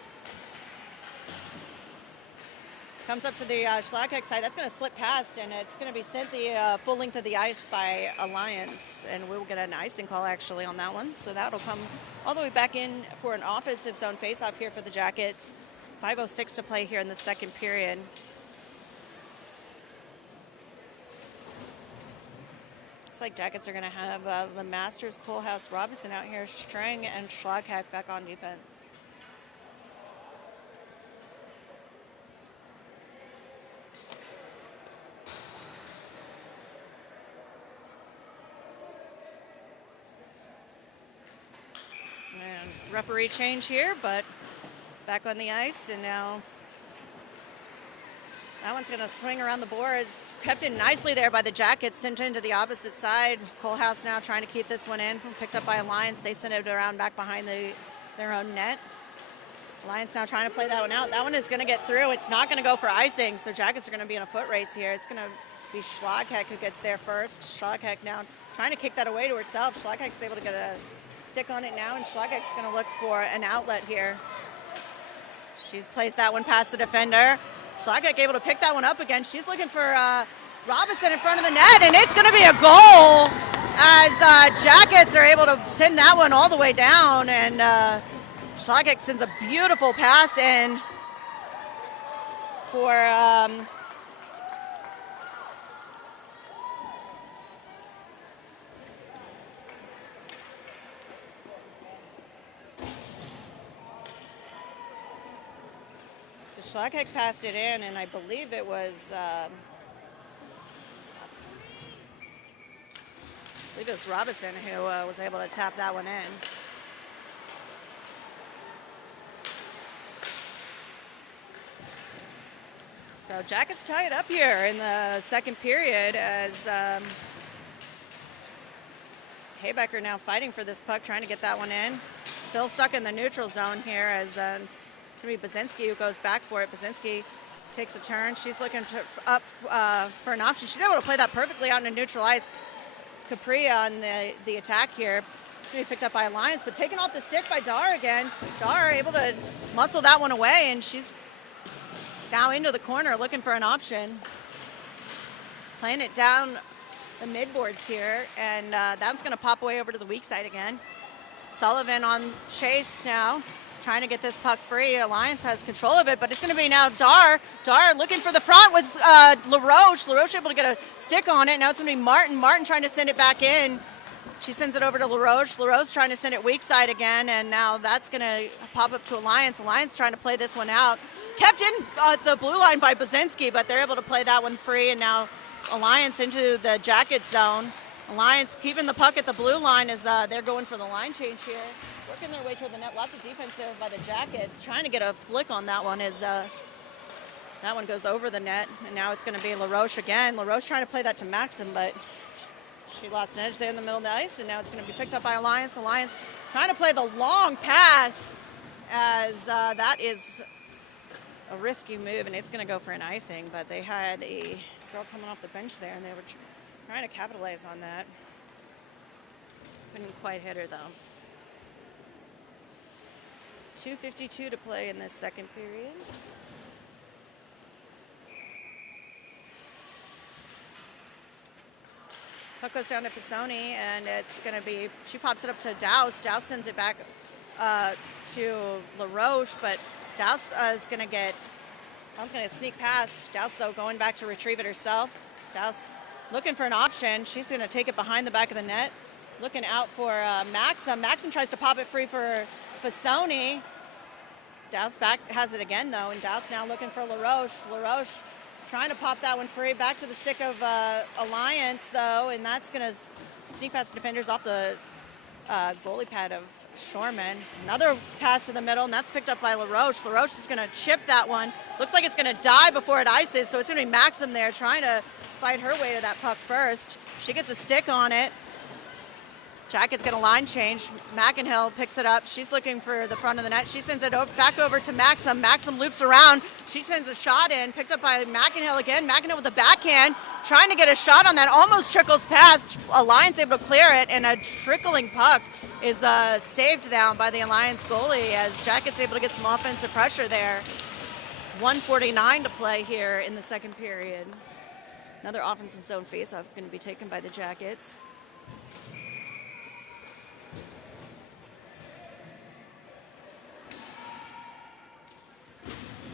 Comes up to the Schlagheck side. That's going to slip past, and it's going to be sent the full length of the ice by Alliance, and we will get an icing call actually on that one. So that'll come all the way back in for an offensive zone faceoff here for the Jackets. 5:06 to play here in the second period. Looks like Jackets are going to have the Masters, Kohlhaus, Robinson out here, Strang and Schlagheck back on defense. And referee change here, but back on the ice, and now that one's going to swing around the boards. Kept in nicely there by the Jackets, sent into the opposite side. Kohlhaus now trying to keep this one in. Picked up by Alliance. They sent it around back behind their own net. Alliance now trying to play that one out. That one is going to get through. It's not going to go for icing, so Jackets are going to be in a foot race here. It's going to be Schlagheck who gets there first. Schlagheck now trying to kick that away to herself. Schlagheck's able to get a stick on it now, and Schlagheck's going to look for an outlet here. She's placed that one past the defender. Schlagheck able to pick that one up again. She's looking for Robinson in front of the net, and it's going to be a goal as Jackets are able to send that one all the way down, and Schlagheck sends a beautiful pass in for so Schlagheck passed it in, and I believe it was Robinson who was able to tap that one in. So Jackets tie it up here in the second period as Haybecker now fighting for this puck, trying to get that one in. Still stuck in the neutral zone here as it's going to be Basinski who goes back for it. Basinski takes a turn. She's looking up for an option. She's able to play that perfectly out into neutral ice. Capri on the attack here. She's going to be picked up by Alliance, but taken off the stick by Dar again. Dar able to muscle that one away, and she's now into the corner looking for an option. Playing it down the mid-boards here, and that's going to pop away over to the weak side again. Sullivan on chase now, trying to get this puck free. Alliance has control of it, but it's going to be now Dar. Dar looking for the front with LaRoche. LaRoche able to get a stick on it. Now it's going to be Martin. Martin trying to send it back in. She sends it over to LaRoche. LaRoche trying to send it weak side again, and now that's going to pop up to Alliance. Alliance trying to play this one out. Kept in the blue line by Bazinski, but they're able to play that one free, and now Alliance into the jacket zone. Alliance keeping the puck at the blue line as they're going for the line change here. Working their way toward the net. Lots of defense there by the Jackets. Trying to get a flick on that one as that one goes over the net, and now it's going to be LaRoche again. LaRoche trying to play that to Maxim, but she lost an edge there in the middle of the ice, and now it's going to be picked up by Alliance. Alliance trying to play the long pass as that is a risky move, and it's going to go for an icing, but they had a girl coming off the bench there, and they were trying to capitalize on that. Couldn't quite hit her, though. 2:52 to play in this second period. Puck goes down to Fisoni, and it's going to be, she pops it up to Douse. Douse sends it back to LaRoche, but Douse is going to get, Douse going to sneak past. Douse, though, going back to retrieve it herself. Douse looking for an option. She's going to take it behind the back of the net. Looking out for Maxim. Maxim tries to pop it free for Fisoni. Douse back has it again, though, and Douse now looking for LaRoche. LaRoche trying to pop that one free. Back to the stick of Alliance, though, and that's going to sneak past the defenders off the goalie pad of Shorman. Another pass to the middle, and that's picked up by LaRoche. LaRoche is going to chip that one. Looks like it's going to die before it ices, so it's going to be Maxim there trying to fight her way to that puck first. She gets a stick on it. Jacket's going to line change. McInhill picks it up. She's looking for the front of the net. She sends it back over to Maxim. Maxim loops around. She sends a shot in. Picked up by McInhill again. McInhill with the backhand. Trying to get a shot on that. Almost trickles past. Alliance able to clear it. And a trickling puck is saved down by the Alliance goalie as Jacket's able to get some offensive pressure there. 1:49 to play here in the second period. Another offensive zone faceoff going to be taken by the Jackets.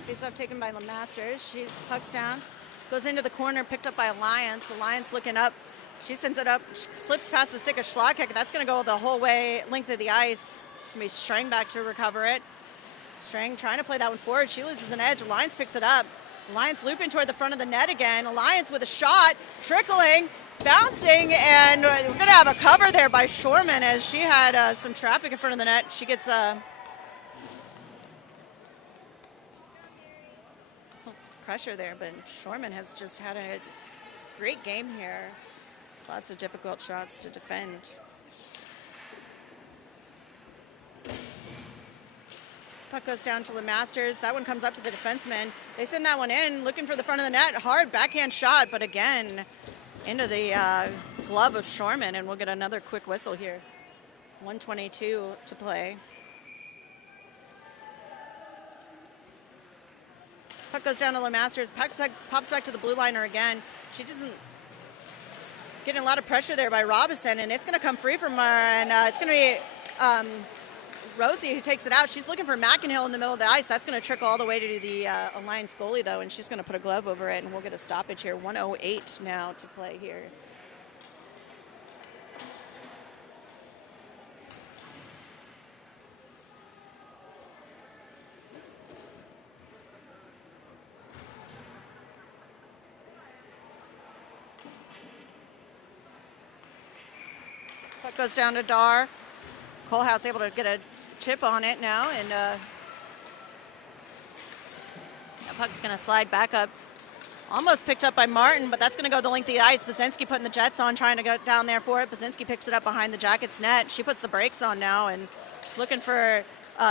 Faceoff taken by LeMasters. She pucks down, goes into the corner, picked up by Alliance. Alliance looking up. She sends it up, slips past the stick of Schlotkick. That's going to go the whole way, length of the ice. It's going to be Strang back to recover it. Strang trying to play that one forward. She loses an edge. Alliance picks it up. Alliance looping toward the front of the net again. Alliance with a shot, trickling, bouncing, and we're going to have a cover there by Shorman as she had some traffic in front of the net. She gets pressure there, but Shorman has just had a great game here. Lots of difficult shots to defend. Puck goes down to LeMasters. That one comes up to the defenseman. They send that one in, looking for the front of the net. Hard backhand shot, but again, into the glove of Shorman, and we'll get another quick whistle here. 1:22 to play. Puck goes down to LeMasters. Pops back to the blue liner again. She doesn't getting a lot of pressure there by Robinson, and it's going to come free from her, and it's going to be Rosie who takes it out. She's looking for McInhill in the middle of the ice. That's going to trickle all the way to the Alliance goalie, though, and she's going to put a glove over it, and we'll get a stoppage here. 1:08 now to play here. Puck goes down to Dar. Colehouse able to get a chip on it now, and that puck's going to slide back up. Almost picked up by Martin, but that's going to go the length of the ice. Bazinski putting the Jets on, trying to go down there for it. Bazinski picks it up behind the Jackets net. She puts the brakes on now and looking for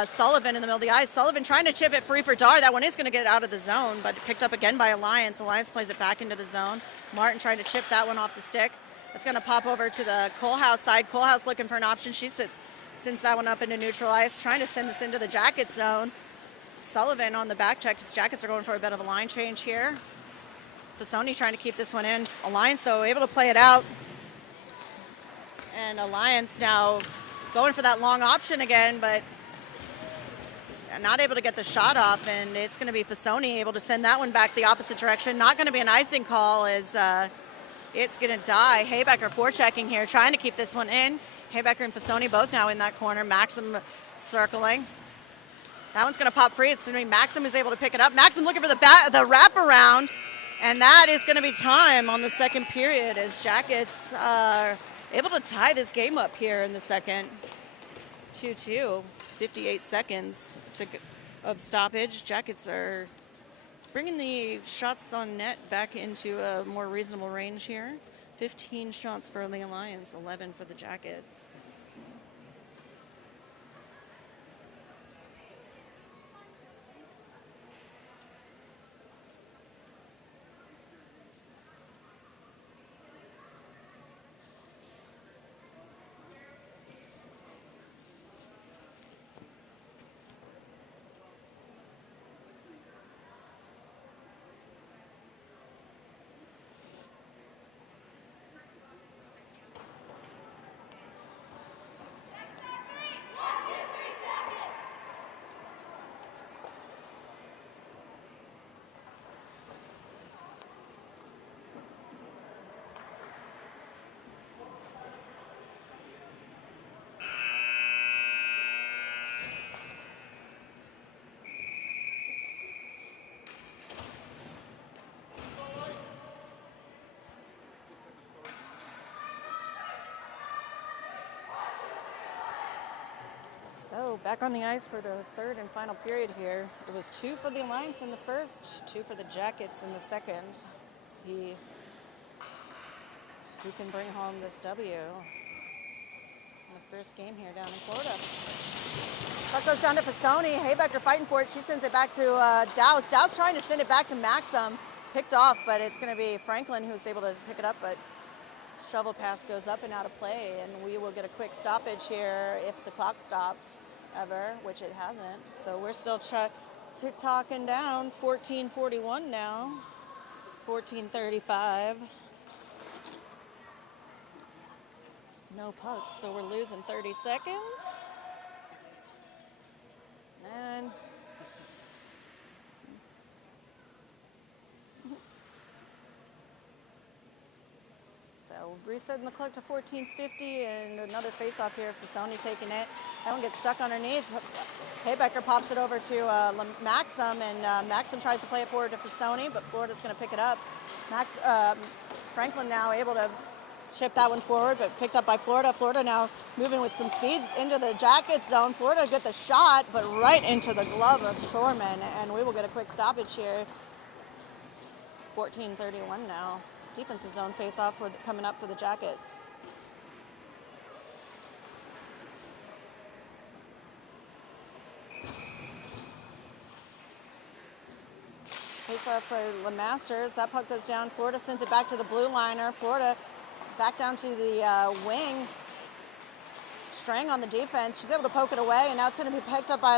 Sullivan in the middle of the ice. Sullivan trying to chip it free for Dar. That one is going to get out of the zone, but picked up again by Alliance. Alliance plays it back into the zone. Martin trying to chip that one off the stick. It's going to pop over to the Colehouse side. Colehouse looking for an option. She sends that one up into neutral ice, trying to send this into the Jackets zone. Sullivan on the back check. His Jackets are going for a bit of a line change here. Fasoni trying to keep this one in. Alliance, though, able to play it out. And Alliance now going for that long option again, but not able to get the shot off, and it's going to be Fasoni able to send that one back the opposite direction. Not going to be an icing call as it's going to die. Haybecker forechecking here, trying to keep this one in. Haybecker and Fasoni both now in that corner. Maxim circling. That one's going to pop free. It's going to be Maxim who's able to pick it up. Maxim looking for the wraparound, and that is going to be time on the second period as Jackets are able to tie this game up here in the second. 2-2, 58 seconds of stoppage. Jackets are bringing the shots on net back into a more reasonable range here. 15 shots for the Alliance, 11 for the Jackets. So back on the ice for the third and final period here. It was 2 for the Alliance in the first, 2 for the Jackets in the second. See who can bring home this W in the first game here down in Florida. Puck goes down to Fasoni. Haybecker fighting for it. She sends it back to Douse. Douse trying to send it back to Maxim. Picked off, but it's going to be Franklin who's able to pick it up, but shovel pass goes up and out of play, and we will get a quick stoppage here if the clock stops ever, which it hasn't. So we're still tick-tocking down. 14:41 now. 14:35. No pucks, so we're losing 30 seconds. And so resetting the clock to 14:50, and another face-off here for Sony taking it. That one gets stuck underneath. Haybecker pops it over to Maxim, and Maxim tries to play it forward to Fasoni, but Florida's going to pick it up. Franklin now able to chip that one forward, but picked up by Florida. Florida now moving with some speed into the Jacket zone. Florida get the shot, but right into the glove of Shoreman, and we will get a quick stoppage here. 14:31 now. Defensive zone face-off coming up for the Jackets. Face-off for LeMasters. That puck goes down. Florida sends it back to the blue liner. Florida back down to the wing. Strang on the defense. She's able to poke it away, and now it's going to be picked up by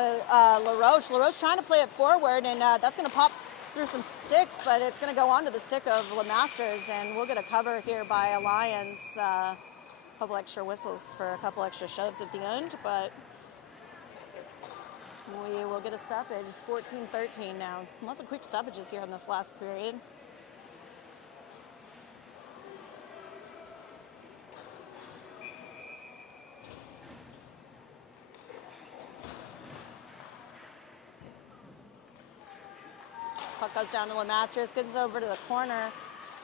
LaRoche. LaRoche trying to play it forward, and that's going to pop through some sticks, but it's going to go onto the stick of LeMasters, and we'll get a cover here by Alliance. A couple extra whistles for a couple extra shoves at the end, but we will get a stoppage. 14:13 now. Lots of quick stoppages here in this last period. Puck goes down to LeMasters, gets over to the corner.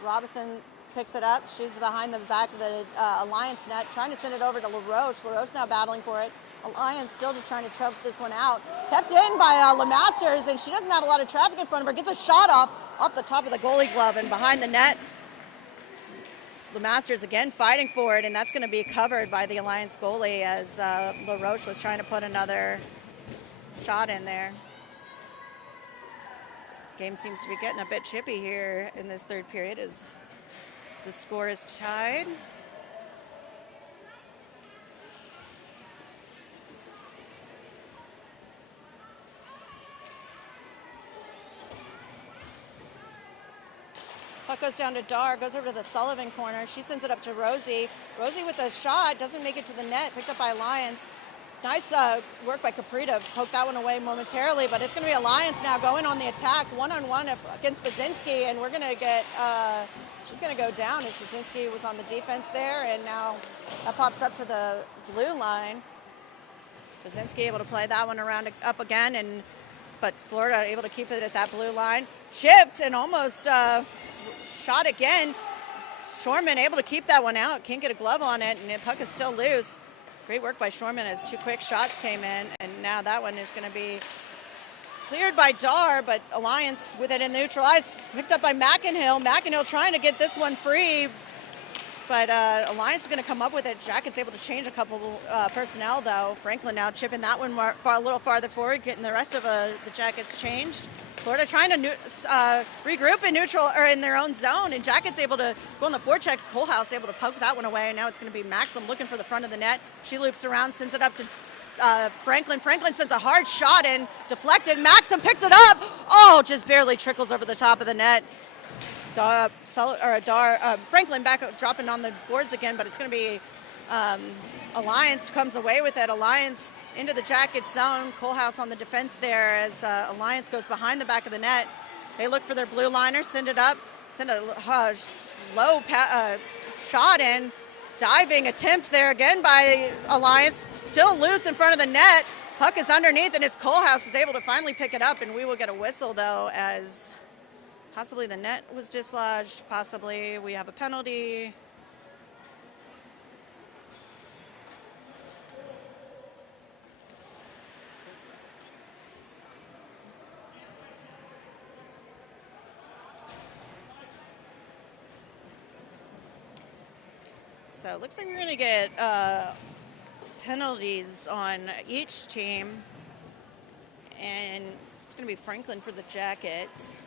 Robinson picks it up. She's behind the back of the Alliance net, trying to send it over to LaRoche. LaRoche now battling for it. Alliance still just trying to choke this one out. Kept in by LeMasters, and she doesn't have a lot of traffic in front of her. Gets a shot off the top of the goalie glove and behind the net. LeMasters again fighting for it, and that's going to be covered by the Alliance goalie as LaRoche was trying to put another shot in there. Game seems to be getting a bit chippy here in this third period as the score is tied. Puck Puck goes down to Dar, goes over to the Sullivan corner. She sends it up to Rosie. Rosie with a shot, doesn't make it to the net, picked up by Alliance. Nice work by Capri to poke that one away momentarily, but it's going to be Alliance now going on the attack, one-on-one against Basinski, and we're going to get, she's going to go down as Basinski was on the defense there, and now that pops up to the blue line. Basinski able to play that one around up again, but Florida able to keep it at that blue line. Chipped and almost shot again. Shorman able to keep that one out, can't get a glove on it, and the puck is still loose. Great work by Shorman as two quick shots came in, and now that one is going to be cleared by Dar, but Alliance with it in neutral ice, picked up by McInhill. McInhill trying to get this one free, but Alliance is going to come up with it. Jackets able to change a couple personnel, though. Franklin now chipping that one a little farther forward, getting the rest of the Jackets changed. Florida trying to regroup in neutral or in their own zone, and Jackets able to go on the forecheck. Kohlhaus able to poke that one away, and now it's going to be Maxim looking for the front of the net. She loops around, sends it up to Franklin. Franklin sends a hard shot in, deflected. Maxim picks it up. Oh, just barely trickles over the top of the net. Franklin back dropping on the boards again, but it's going to be Alliance comes away with it. Alliance into the Jackets zone. Kohlhaus on the defense there as Alliance goes behind the back of the net. They look for their blue liner, send it up, send a low shot in. Diving attempt there again by Alliance. Still loose in front of the net. Puck is underneath, and it's Kohlhaus is able to finally pick it up, and we will get a whistle, though, as possibly the net was dislodged. Possibly we have a penalty. So it looks like we're going to get penalties on each team, and it's going to be Franklin for the Jackets.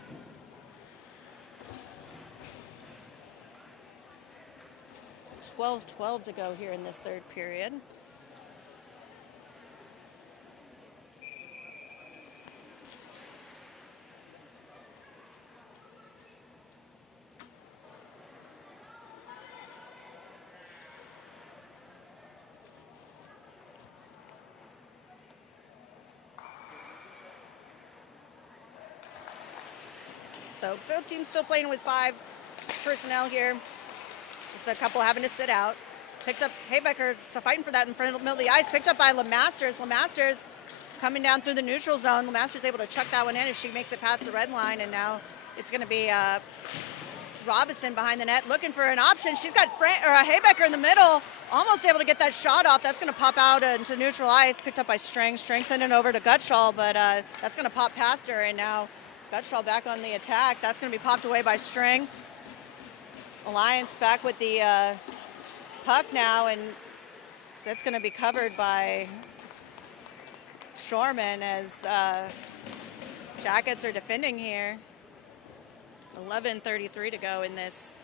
.12 to go here in this third period. So both teams still playing with 5 personnel here. Just a couple having to sit out. Picked up Haybecker, still fighting for that in front of the middle of the ice. Picked up by LeMasters. LeMasters coming down through the neutral zone. LeMasters able to chuck that one in if she makes it past the red line. And now it's going to be Robinson behind the net looking for an option. She's got Haybecker in the middle. Almost able to get that shot off. That's going to pop out into neutral ice. Picked up by Strang. Strang sending it over to Gutschall, but that's going to pop past her. And now Gutschall back on the attack. That's going to be popped away by Strang. Alliance back with the puck now, and that's going to be covered by Shorman as Jackets are defending here. 11:33 to go in this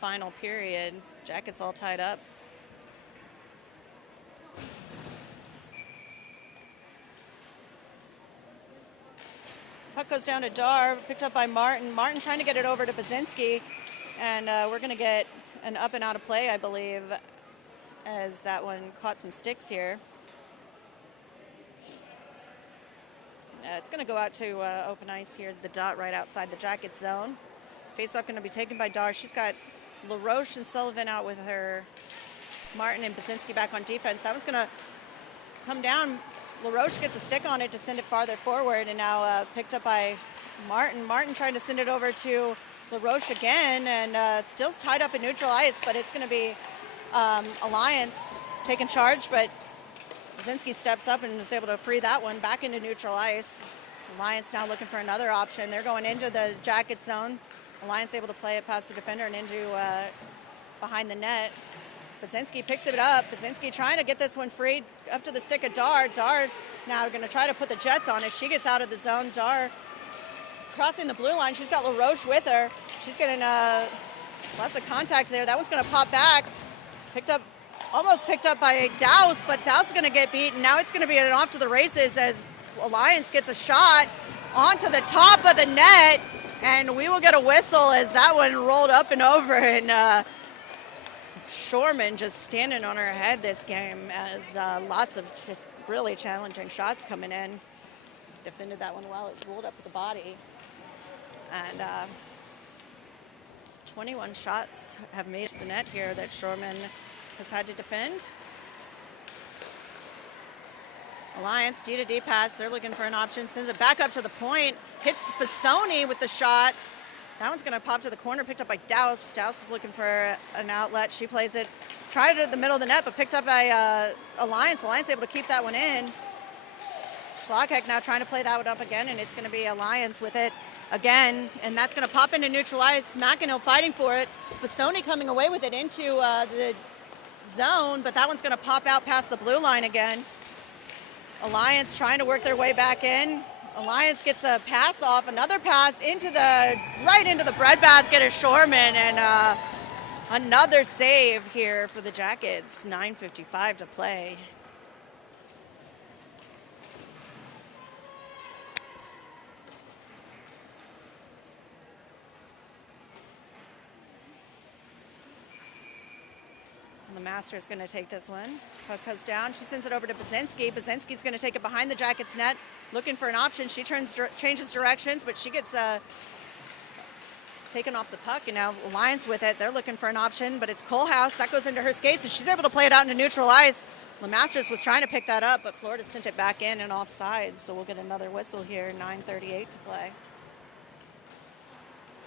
final period. Jackets all tied up. Puck goes down to Dar, picked up by Martin. Martin trying to get it over to Basinski, and we're going to get an up and out of play, I believe, as that one caught some sticks here. It's going to go out to open ice here, the dot right outside the Jacket zone. Face-off going to be taken by Dar. She's got LaRoche and Sullivan out with her. Martin and Basinski back on defense. That one's going to come down. LaRoche gets a stick on it to send it farther forward, and now picked up by Martin. Martin trying to send it over to LaRoche again, and still tied up in neutral ice, but it's going to be Alliance taking charge, but Basinski steps up and is able to free that one back into neutral ice. Alliance now looking for another option. They're going into the Jacket zone. Alliance able to play it past the defender and into behind the net. Basinski picks it up. Basinski trying to get this one free up to the stick of Dar. Dar now going to try to put the Jets on as she gets out of the zone. Dar crossing the blue line. She's got LaRoche with her. She's getting lots of contact there. That one's going to pop back. Almost picked up by Douse, but Douse is going to get beaten. Now it's going to be off to the races as Alliance gets a shot onto the top of the net. And we will get a whistle as that one rolled up and over, and Shorman just standing on her head this game as lots of just really challenging shots coming in. Defended that one well. It rolled up with the body. And 21 shots have made to the net here that Shorman has had to defend. Alliance, D-to-D pass. They're looking for an option. Sends it back up to the point. Hits Fasoni with the shot. That one's going to pop to the corner, picked up by Douse. Douse is looking for an outlet. She plays it, tried it at the middle of the net, but picked up by Alliance. Alliance able to keep that one in. Schlagheck now trying to play that one up again, and it's going to be Alliance with it again, and that's going to pop into neutral ice. McEnhill fighting for it. Fasoni coming away with it into the zone, but that one's going to pop out past the blue line again. Alliance trying to work their way back in. Alliance gets a pass off, another pass right into the breadbasket of Shorman, and another save here for the Jackets. 9:55 to play. The Master's going to take this one. Puck goes down. She sends it over to Bazinski. Bazinski's going to take it behind the Jackets net, looking for an option. She changes directions, but she gets taken off the puck, and now Alliance with it. They're looking for an option, but it's Kohlhaas. That goes into her skates, and she's able to play it out into neutral ice. LeMasters was trying to pick that up, but Florida sent it back in and offside, so we'll get another whistle here. 9:38 to play.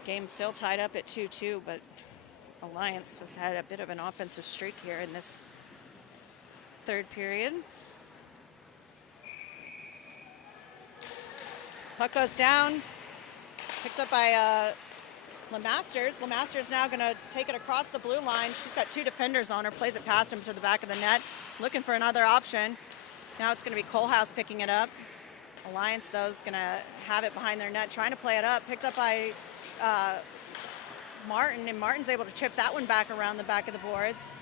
Game still tied up at 2-2, but Alliance has had a bit of an offensive streak here in this third period. Puck goes down, picked up by LeMasters. LeMasters now going to take it across the blue line. She's got two defenders on her, plays it past him to the back of the net, looking for another option. Now it's going to be Kohlhaas picking it up. Alliance, though, is going to have it behind their net, trying to play it up, picked up by Martin, and Martin's able to chip that one back around the back of the boards.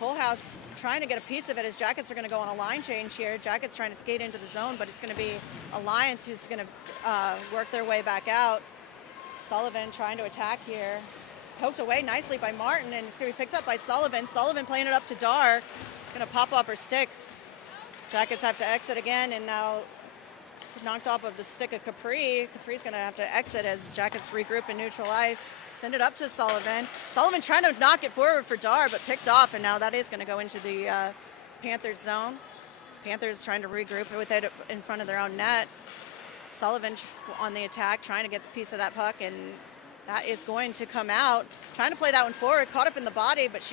Kohlhaas trying to get a piece of it as Jackets are going to go on a line change here. Jackets trying to skate into the zone, but it's going to be Alliance who's going to work their way back out. Sullivan trying to attack here. Poked away nicely by Martin, and it's going to be picked up by Sullivan. Sullivan playing it up to Dar. Going to pop off her stick. Jackets have to exit again, and now knocked off of the stick of Capri. Capri's going to have to exit as Jackets regroup in neutral ice. Send it up to Sullivan. Sullivan trying to knock it forward for Dar, but picked off, and now that is going to go into the Panthers zone. Panthers trying to regroup with it in front of their own net. Sullivan on the attack, trying to get the piece of that puck, and that is going to come out. Trying to play that one forward, caught up in the body, but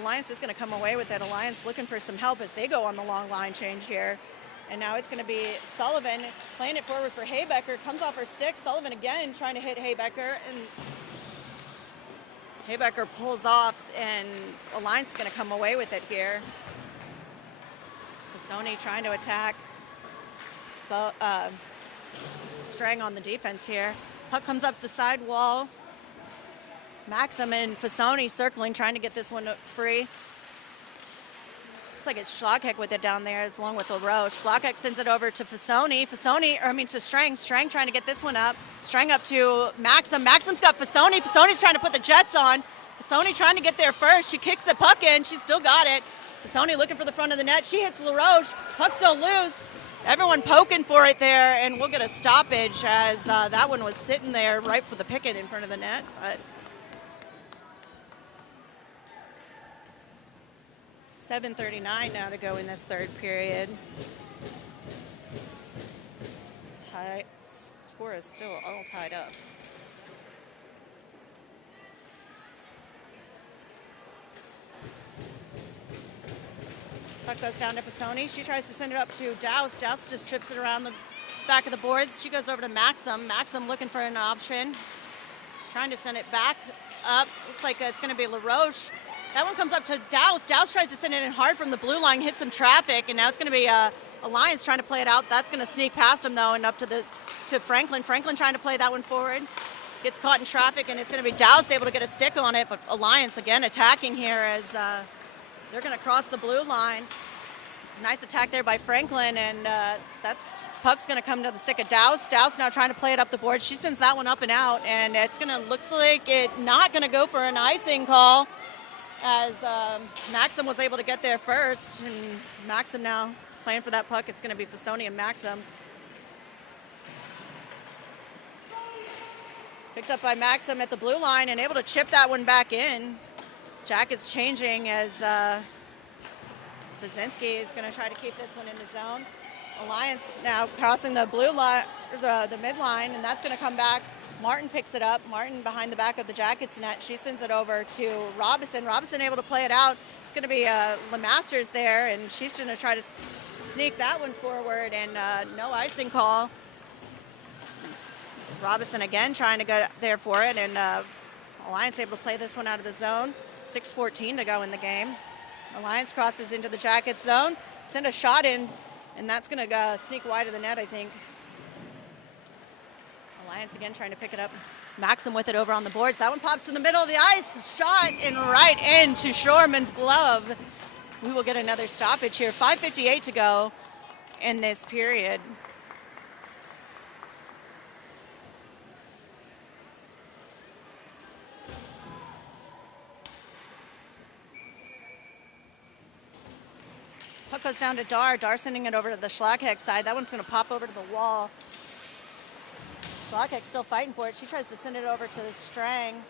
Alliance is going to come away with it. Alliance looking for some help as they go on the long line change here. And now it's going to be Sullivan playing it forward for Haybecker. Comes off her stick. Sullivan again trying to hit Haybecker, and Haybecker pulls off, and Alliance is going to come away with it here. Fasoni trying to attack. So, Strang on the defense here. Puck comes up the side wall. Maxim and Fasoni circling, trying to get this one free. Looks like it's Schlagheck with it down there, along with LaRoche. Schlagheck sends it over to to Strang. Strang trying to get this one up. Strang up to Maxim. Maxim's got Fasoni. Fasoni's trying to put the Jets on. Fasoni trying to get there first. She kicks the puck in. She's still got it. Fasoni looking for the front of the net. She hits LaRoche. Puck still loose. Everyone poking for it there, and we'll get a stoppage as that one was sitting there right for the picket in front of the net. But 7:39 now to go in this third period. Score is still all tied up. Puck goes down to Fasoni. She tries to send it up to Douse. Douse just trips it around the back of the boards. She goes over to Maxim. Maxim looking for an option. Trying to send it back up. Looks like it's going to be LaRoche. That one comes up to Douse. Douse tries to send it in hard from the blue line, hits some traffic, and now it's going to be Alliance trying to play it out. That's going to sneak past him, though, and up to Franklin. Franklin trying to play that one forward. Gets caught in traffic, and it's going to be Douse able to get a stick on it, but Alliance again attacking here as they're going to cross the blue line. Nice attack there by Franklin, and that's puck's going to come to the stick of Douse. Douse now trying to play it up the board. She sends that one up and out, and it's going to looks like it not going to go for an icing call, as Maxim was able to get there first, and Maxim now playing for that puck. It's going to be Fasoni and Maxim. Picked up by Maxim at the blue line and able to chip that one back in. Jackets changing as Bazinski is going to try to keep this one in the zone. Alliance now crossing the blue line, the midline, and that's going to come back. Martin picks it up. Martin behind the back of the Jackets net. She sends it over to Robinson. Robinson able to play it out. It's going to be LeMasters there, and she's going to try to sneak that one forward, and no icing call. Robinson again trying to go there for it, and Alliance able to play this one out of the zone. 6:14 to go in the game. Alliance crosses into the Jackets zone, send a shot in, and that's going to sneak wide of the net, I think. Alliance again trying to pick it up. Maxim with it over on the boards. That one pops to the middle of the ice. Shot and right into Shorman's glove. We will get another stoppage here. 5:58 to go in this period. Puck goes down to Dar. Dar sending it over to the Schlagheck side. That one's going to pop over to the wall. Schlagheck still fighting for it. She tries to send it over to the Strang.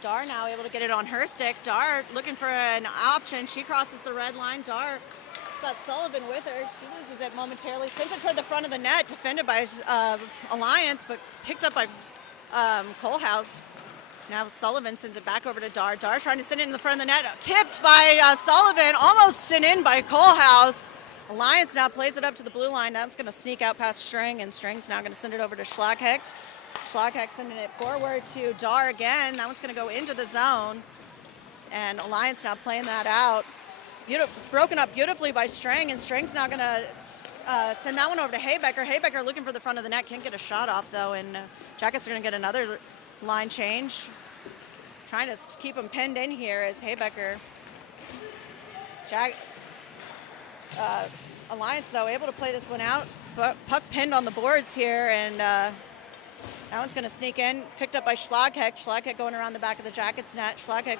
Dar now able to get it on her stick. Dar looking for an option. She crosses the red line. Dar got Sullivan with her. She loses it momentarily. Sends it toward the front of the net. Defended by Alliance, but picked up by Colehouse. Now Sullivan sends it back over to Dar. Dar trying to send it in the front of the net. Tipped by Sullivan. Almost sent in by Colehouse. Alliance now plays it up to the blue line. That's going to sneak out past String, and String's now going to send it over to Schlagheck. Schlagheck sending it forward to Dar again. That one's going to go into the zone. And Alliance now playing that out. Broken up beautifully by String, and String's now going to send that one over to Haybecker. Haybecker looking for the front of the net. Can't get a shot off, though, and Jackets are going to get another line change. Trying to keep them pinned in here as Haybecker. Alliance, though, able to play this one out. Puck pinned on the boards here, and that one's going to sneak in. Picked up by Schlagheck. Schlagheck going around the back of the Jackets net. Schlagheck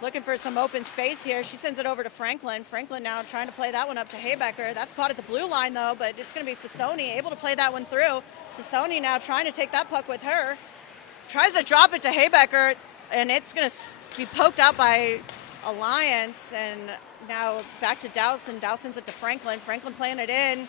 looking for some open space here. She sends it over to Franklin. Franklin now trying to play that one up to Haybecker. That's caught at the blue line, though, but it's going to be Fasoni able to play that one through. Fasoni now trying to take that puck with her. Tries to drop it to Haybecker, and it's going to be poked out by Alliance, and now back to Dowson. Dowson sends it to Franklin. Franklin playing it in,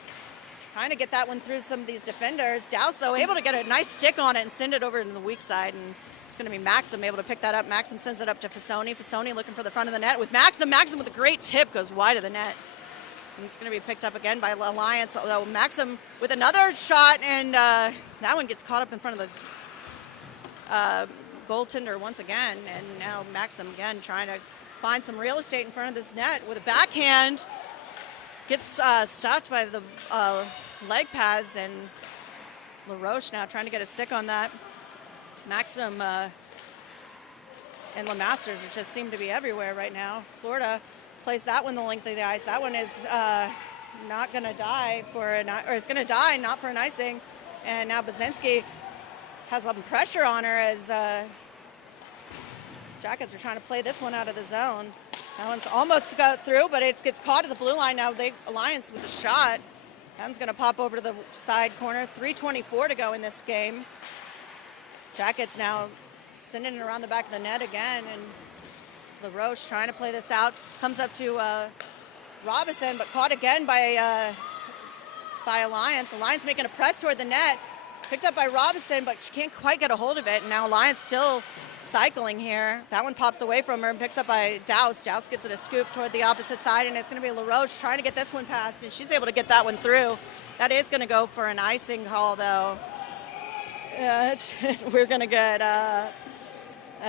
trying to get that one through some of these defenders. Dowse, though, able to get a nice stick on it and send it over to the weak side, and it's going to be Maxim able to pick that up. Maxim sends it up to Fasoni. Fasoni looking for the front of the net with Maxim. Maxim with a great tip goes wide of the net. And it's going to be picked up again by Alliance, although Maxim with another shot, and that one gets caught up in front of the goaltender once again, and now Maxim again trying to find some real estate in front of this net with a backhand. Gets stopped by the leg pads, and LaRoche now trying to get a stick on that. Maxim and LeMasters just seem to be everywhere right now. Florida plays that one the length of the ice. That one is not going to die or is going to die not for an icing, and now Bazinski has some pressure on her as Jackets are trying to play this one out of the zone. That one's almost got through, but it gets caught at the blue line. Now Alliance with a shot. That one's going to pop over to the side corner. 3:24 to go in this game. Jackets now sending it around the back of the net again, and LaRoche trying to play this out. Comes up to Robinson, but caught again by Alliance. Alliance making a press toward the net. Picked up by Robinson, but she can't quite get a hold of it. And now Alliance still cycling here. That one pops away from her and picks up by Dowse. Dowse gives it a scoop toward the opposite side, and it's going to be LaRoche trying to get this one past, and she's able to get that one through. That is going to go for an icing call, though. We're going to get a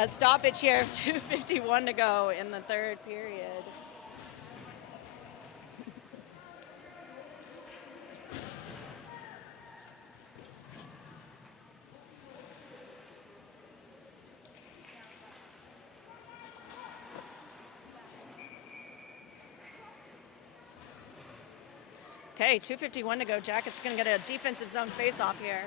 stoppage here of 2:51 to go in the third period. Okay, 2:51 to go. Jackets going to get a defensive zone face-off here.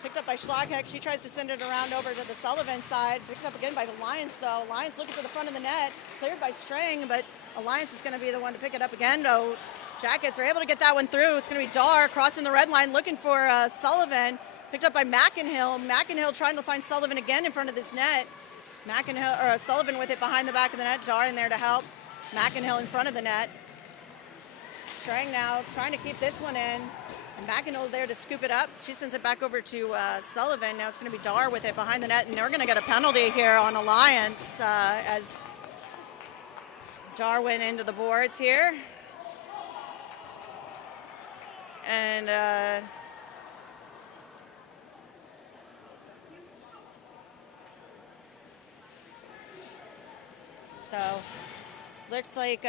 Picked up by Schlagheck. She tries to send it around over to the Sullivan side. Picked up again by Alliance, though. Alliance looking for the front of the net. Cleared by Strang, but Alliance is going to be the one to pick it up again, though. Jackets are able to get that one through. It's going to be Dar crossing the red line looking for Sullivan. Picked up by McInhill. McInhill trying to find Sullivan again in front of this net. Sullivan with it behind the back of the net. Dar in there to help. McInhill in front of the net. Strang now trying to keep this one in. McInhill there to scoop it up. She sends it back over to Sullivan. Now it's going to be Dar with it behind the net, and they're going to get a penalty here on Alliance as Dar went into the boards here. And so looks like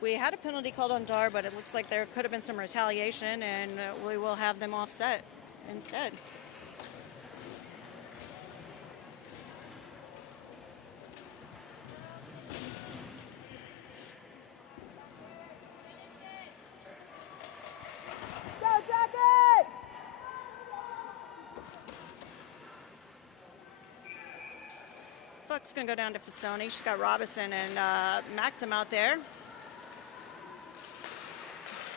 we had a penalty called on Dar, but it looks like there could have been some retaliation, and we will have them offset instead. Go, Jacket! Fuck's going to go down to Fasoni. She's got Robinson and Maxim out there.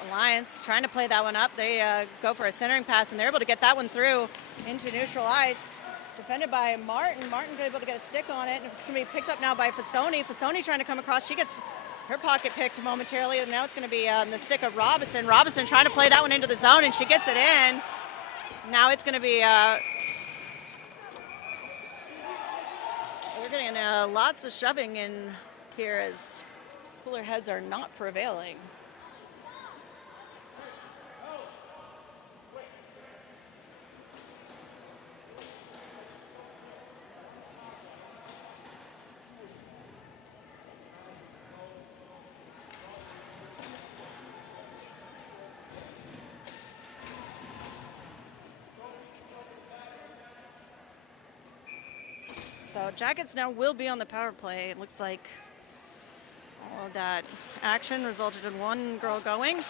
Alliance trying to play that one up. They go for a centering pass, and they're able to get that one through into neutral ice. Defended by Martin. Martin able to get a stick on it, and it's going to be picked up now by Fasoni. Fasoni trying to come across. She gets her pocket picked momentarily, and now it's going to be on the stick of Robinson. Robinson trying to play that one into the zone, and she gets it in. Now it's going to be we're getting lots of shoving in here as cooler heads are not prevailing. So Jackets now will be on the power play. It looks like all of that action resulted in one girl going.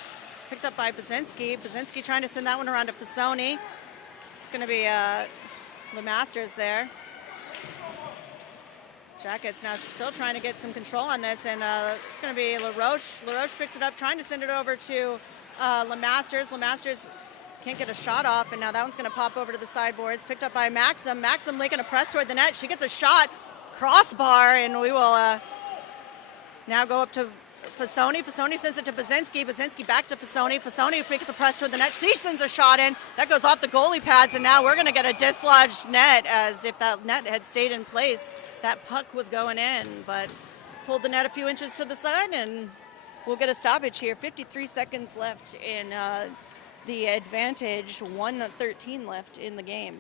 Picked up by Bazinski. Bazinski trying to send that one around to Fasoni. It's going to be LeMasters there. Jackets now still trying to get some control on this, and it's going to be LaRoche. LaRoche picks it up, trying to send it over to LeMasters. LeMasters can't get a shot off, and now that one's going to pop over to the sideboards. Picked up by Maxim. Maxim making a press toward the net. She gets a shot, crossbar, and we will now go up to Fasoni. Fasoni sends it to Bazinski. Bazinski back to Fasoni. Fasoni makes a press toward the net. She sends a shot in. That goes off the goalie pads, and now we're going to get a dislodged net, as if that net had stayed in place. That puck was going in, but pulled the net a few inches to the side, and we'll get a stoppage here. 53 seconds left in the advantage, 1:13 left in the game.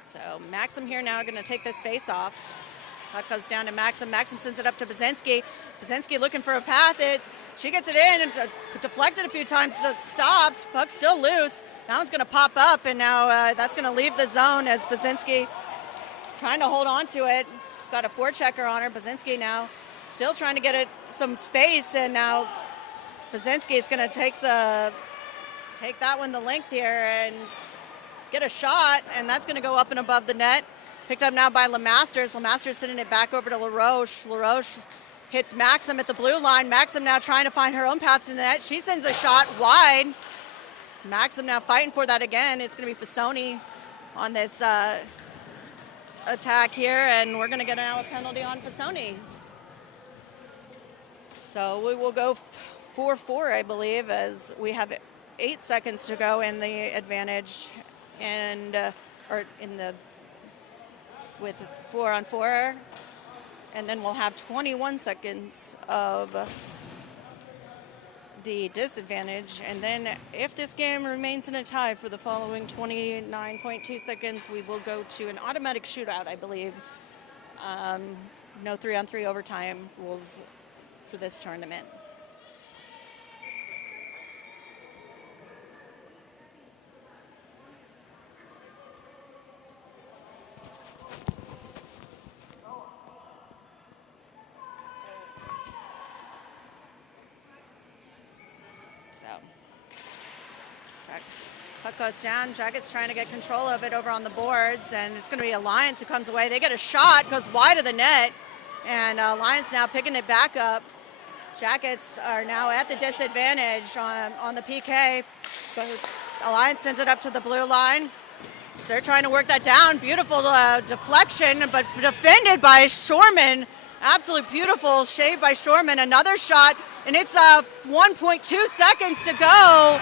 So Maxim here now going to take this face off. Puck goes down to Maxim. Maxim sends it up to Bazinski. Bazinski looking for a path. She gets it in and deflected a few times, stopped. Puck still loose. That one's going to pop up, and now that's going to leave the zone as Bazinski trying to hold on to it. Got a forechecker on her. Bazinski now still trying to get it some space, and now Bazinski is going to take that one the length here and get a shot, and that's going to go up and above the net. Picked up now by LeMasters. LeMasters sending it back over to LaRoche. LaRoche hits Maxim at the blue line. Maxim now trying to find her own path to the net. She sends a shot wide. Maxim now fighting for that again. It's going to be Fasoni on this attack here, and we're going to get now a penalty on Fasoni. So we will go 4-4, I believe, as we have 8 seconds to go in the advantage, and or in the with 4-on-4, and then we'll have 21 seconds of the disadvantage, and then if this game remains in a tie for the following 29.2 seconds, we will go to an automatic shootout, I believe. No 3-on-3 overtime rules for this tournament. So, puck goes down. Jackets trying to get control of it over on the boards, and it's going to be Alliance who comes away. They get a shot, goes wide of the net, and Alliance now picking it back up. Jackets are now at the disadvantage on the PK. Alliance sends it up to the blue line. They're trying to work that down. Beautiful deflection, but defended by Shorman. Absolutely beautiful shave by Shorman. Another shot, and it's 1.2 seconds to go.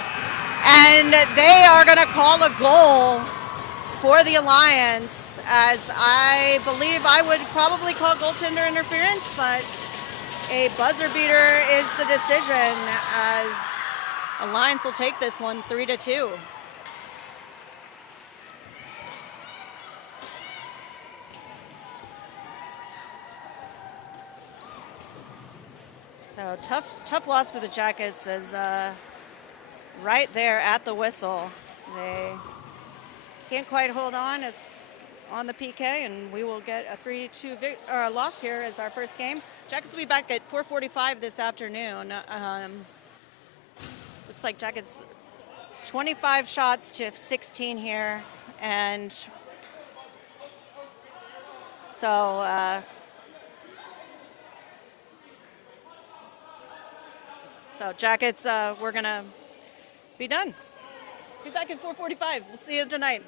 And they are going to call a goal for the Alliance, as I believe I would probably call goaltender interference, but a buzzer beater is the decision, as Alliance will take this one 3-2. So tough loss for the Jackets, as right there at the whistle, they can't quite hold on as on the PK, and we will get a 3-2 loss here as our first game. Jackets will be back at 4:45 this afternoon. Looks like Jackets 25 shots to 16 here, and so Jackets, we're gonna be done. Be back at 4:45. We'll see you tonight.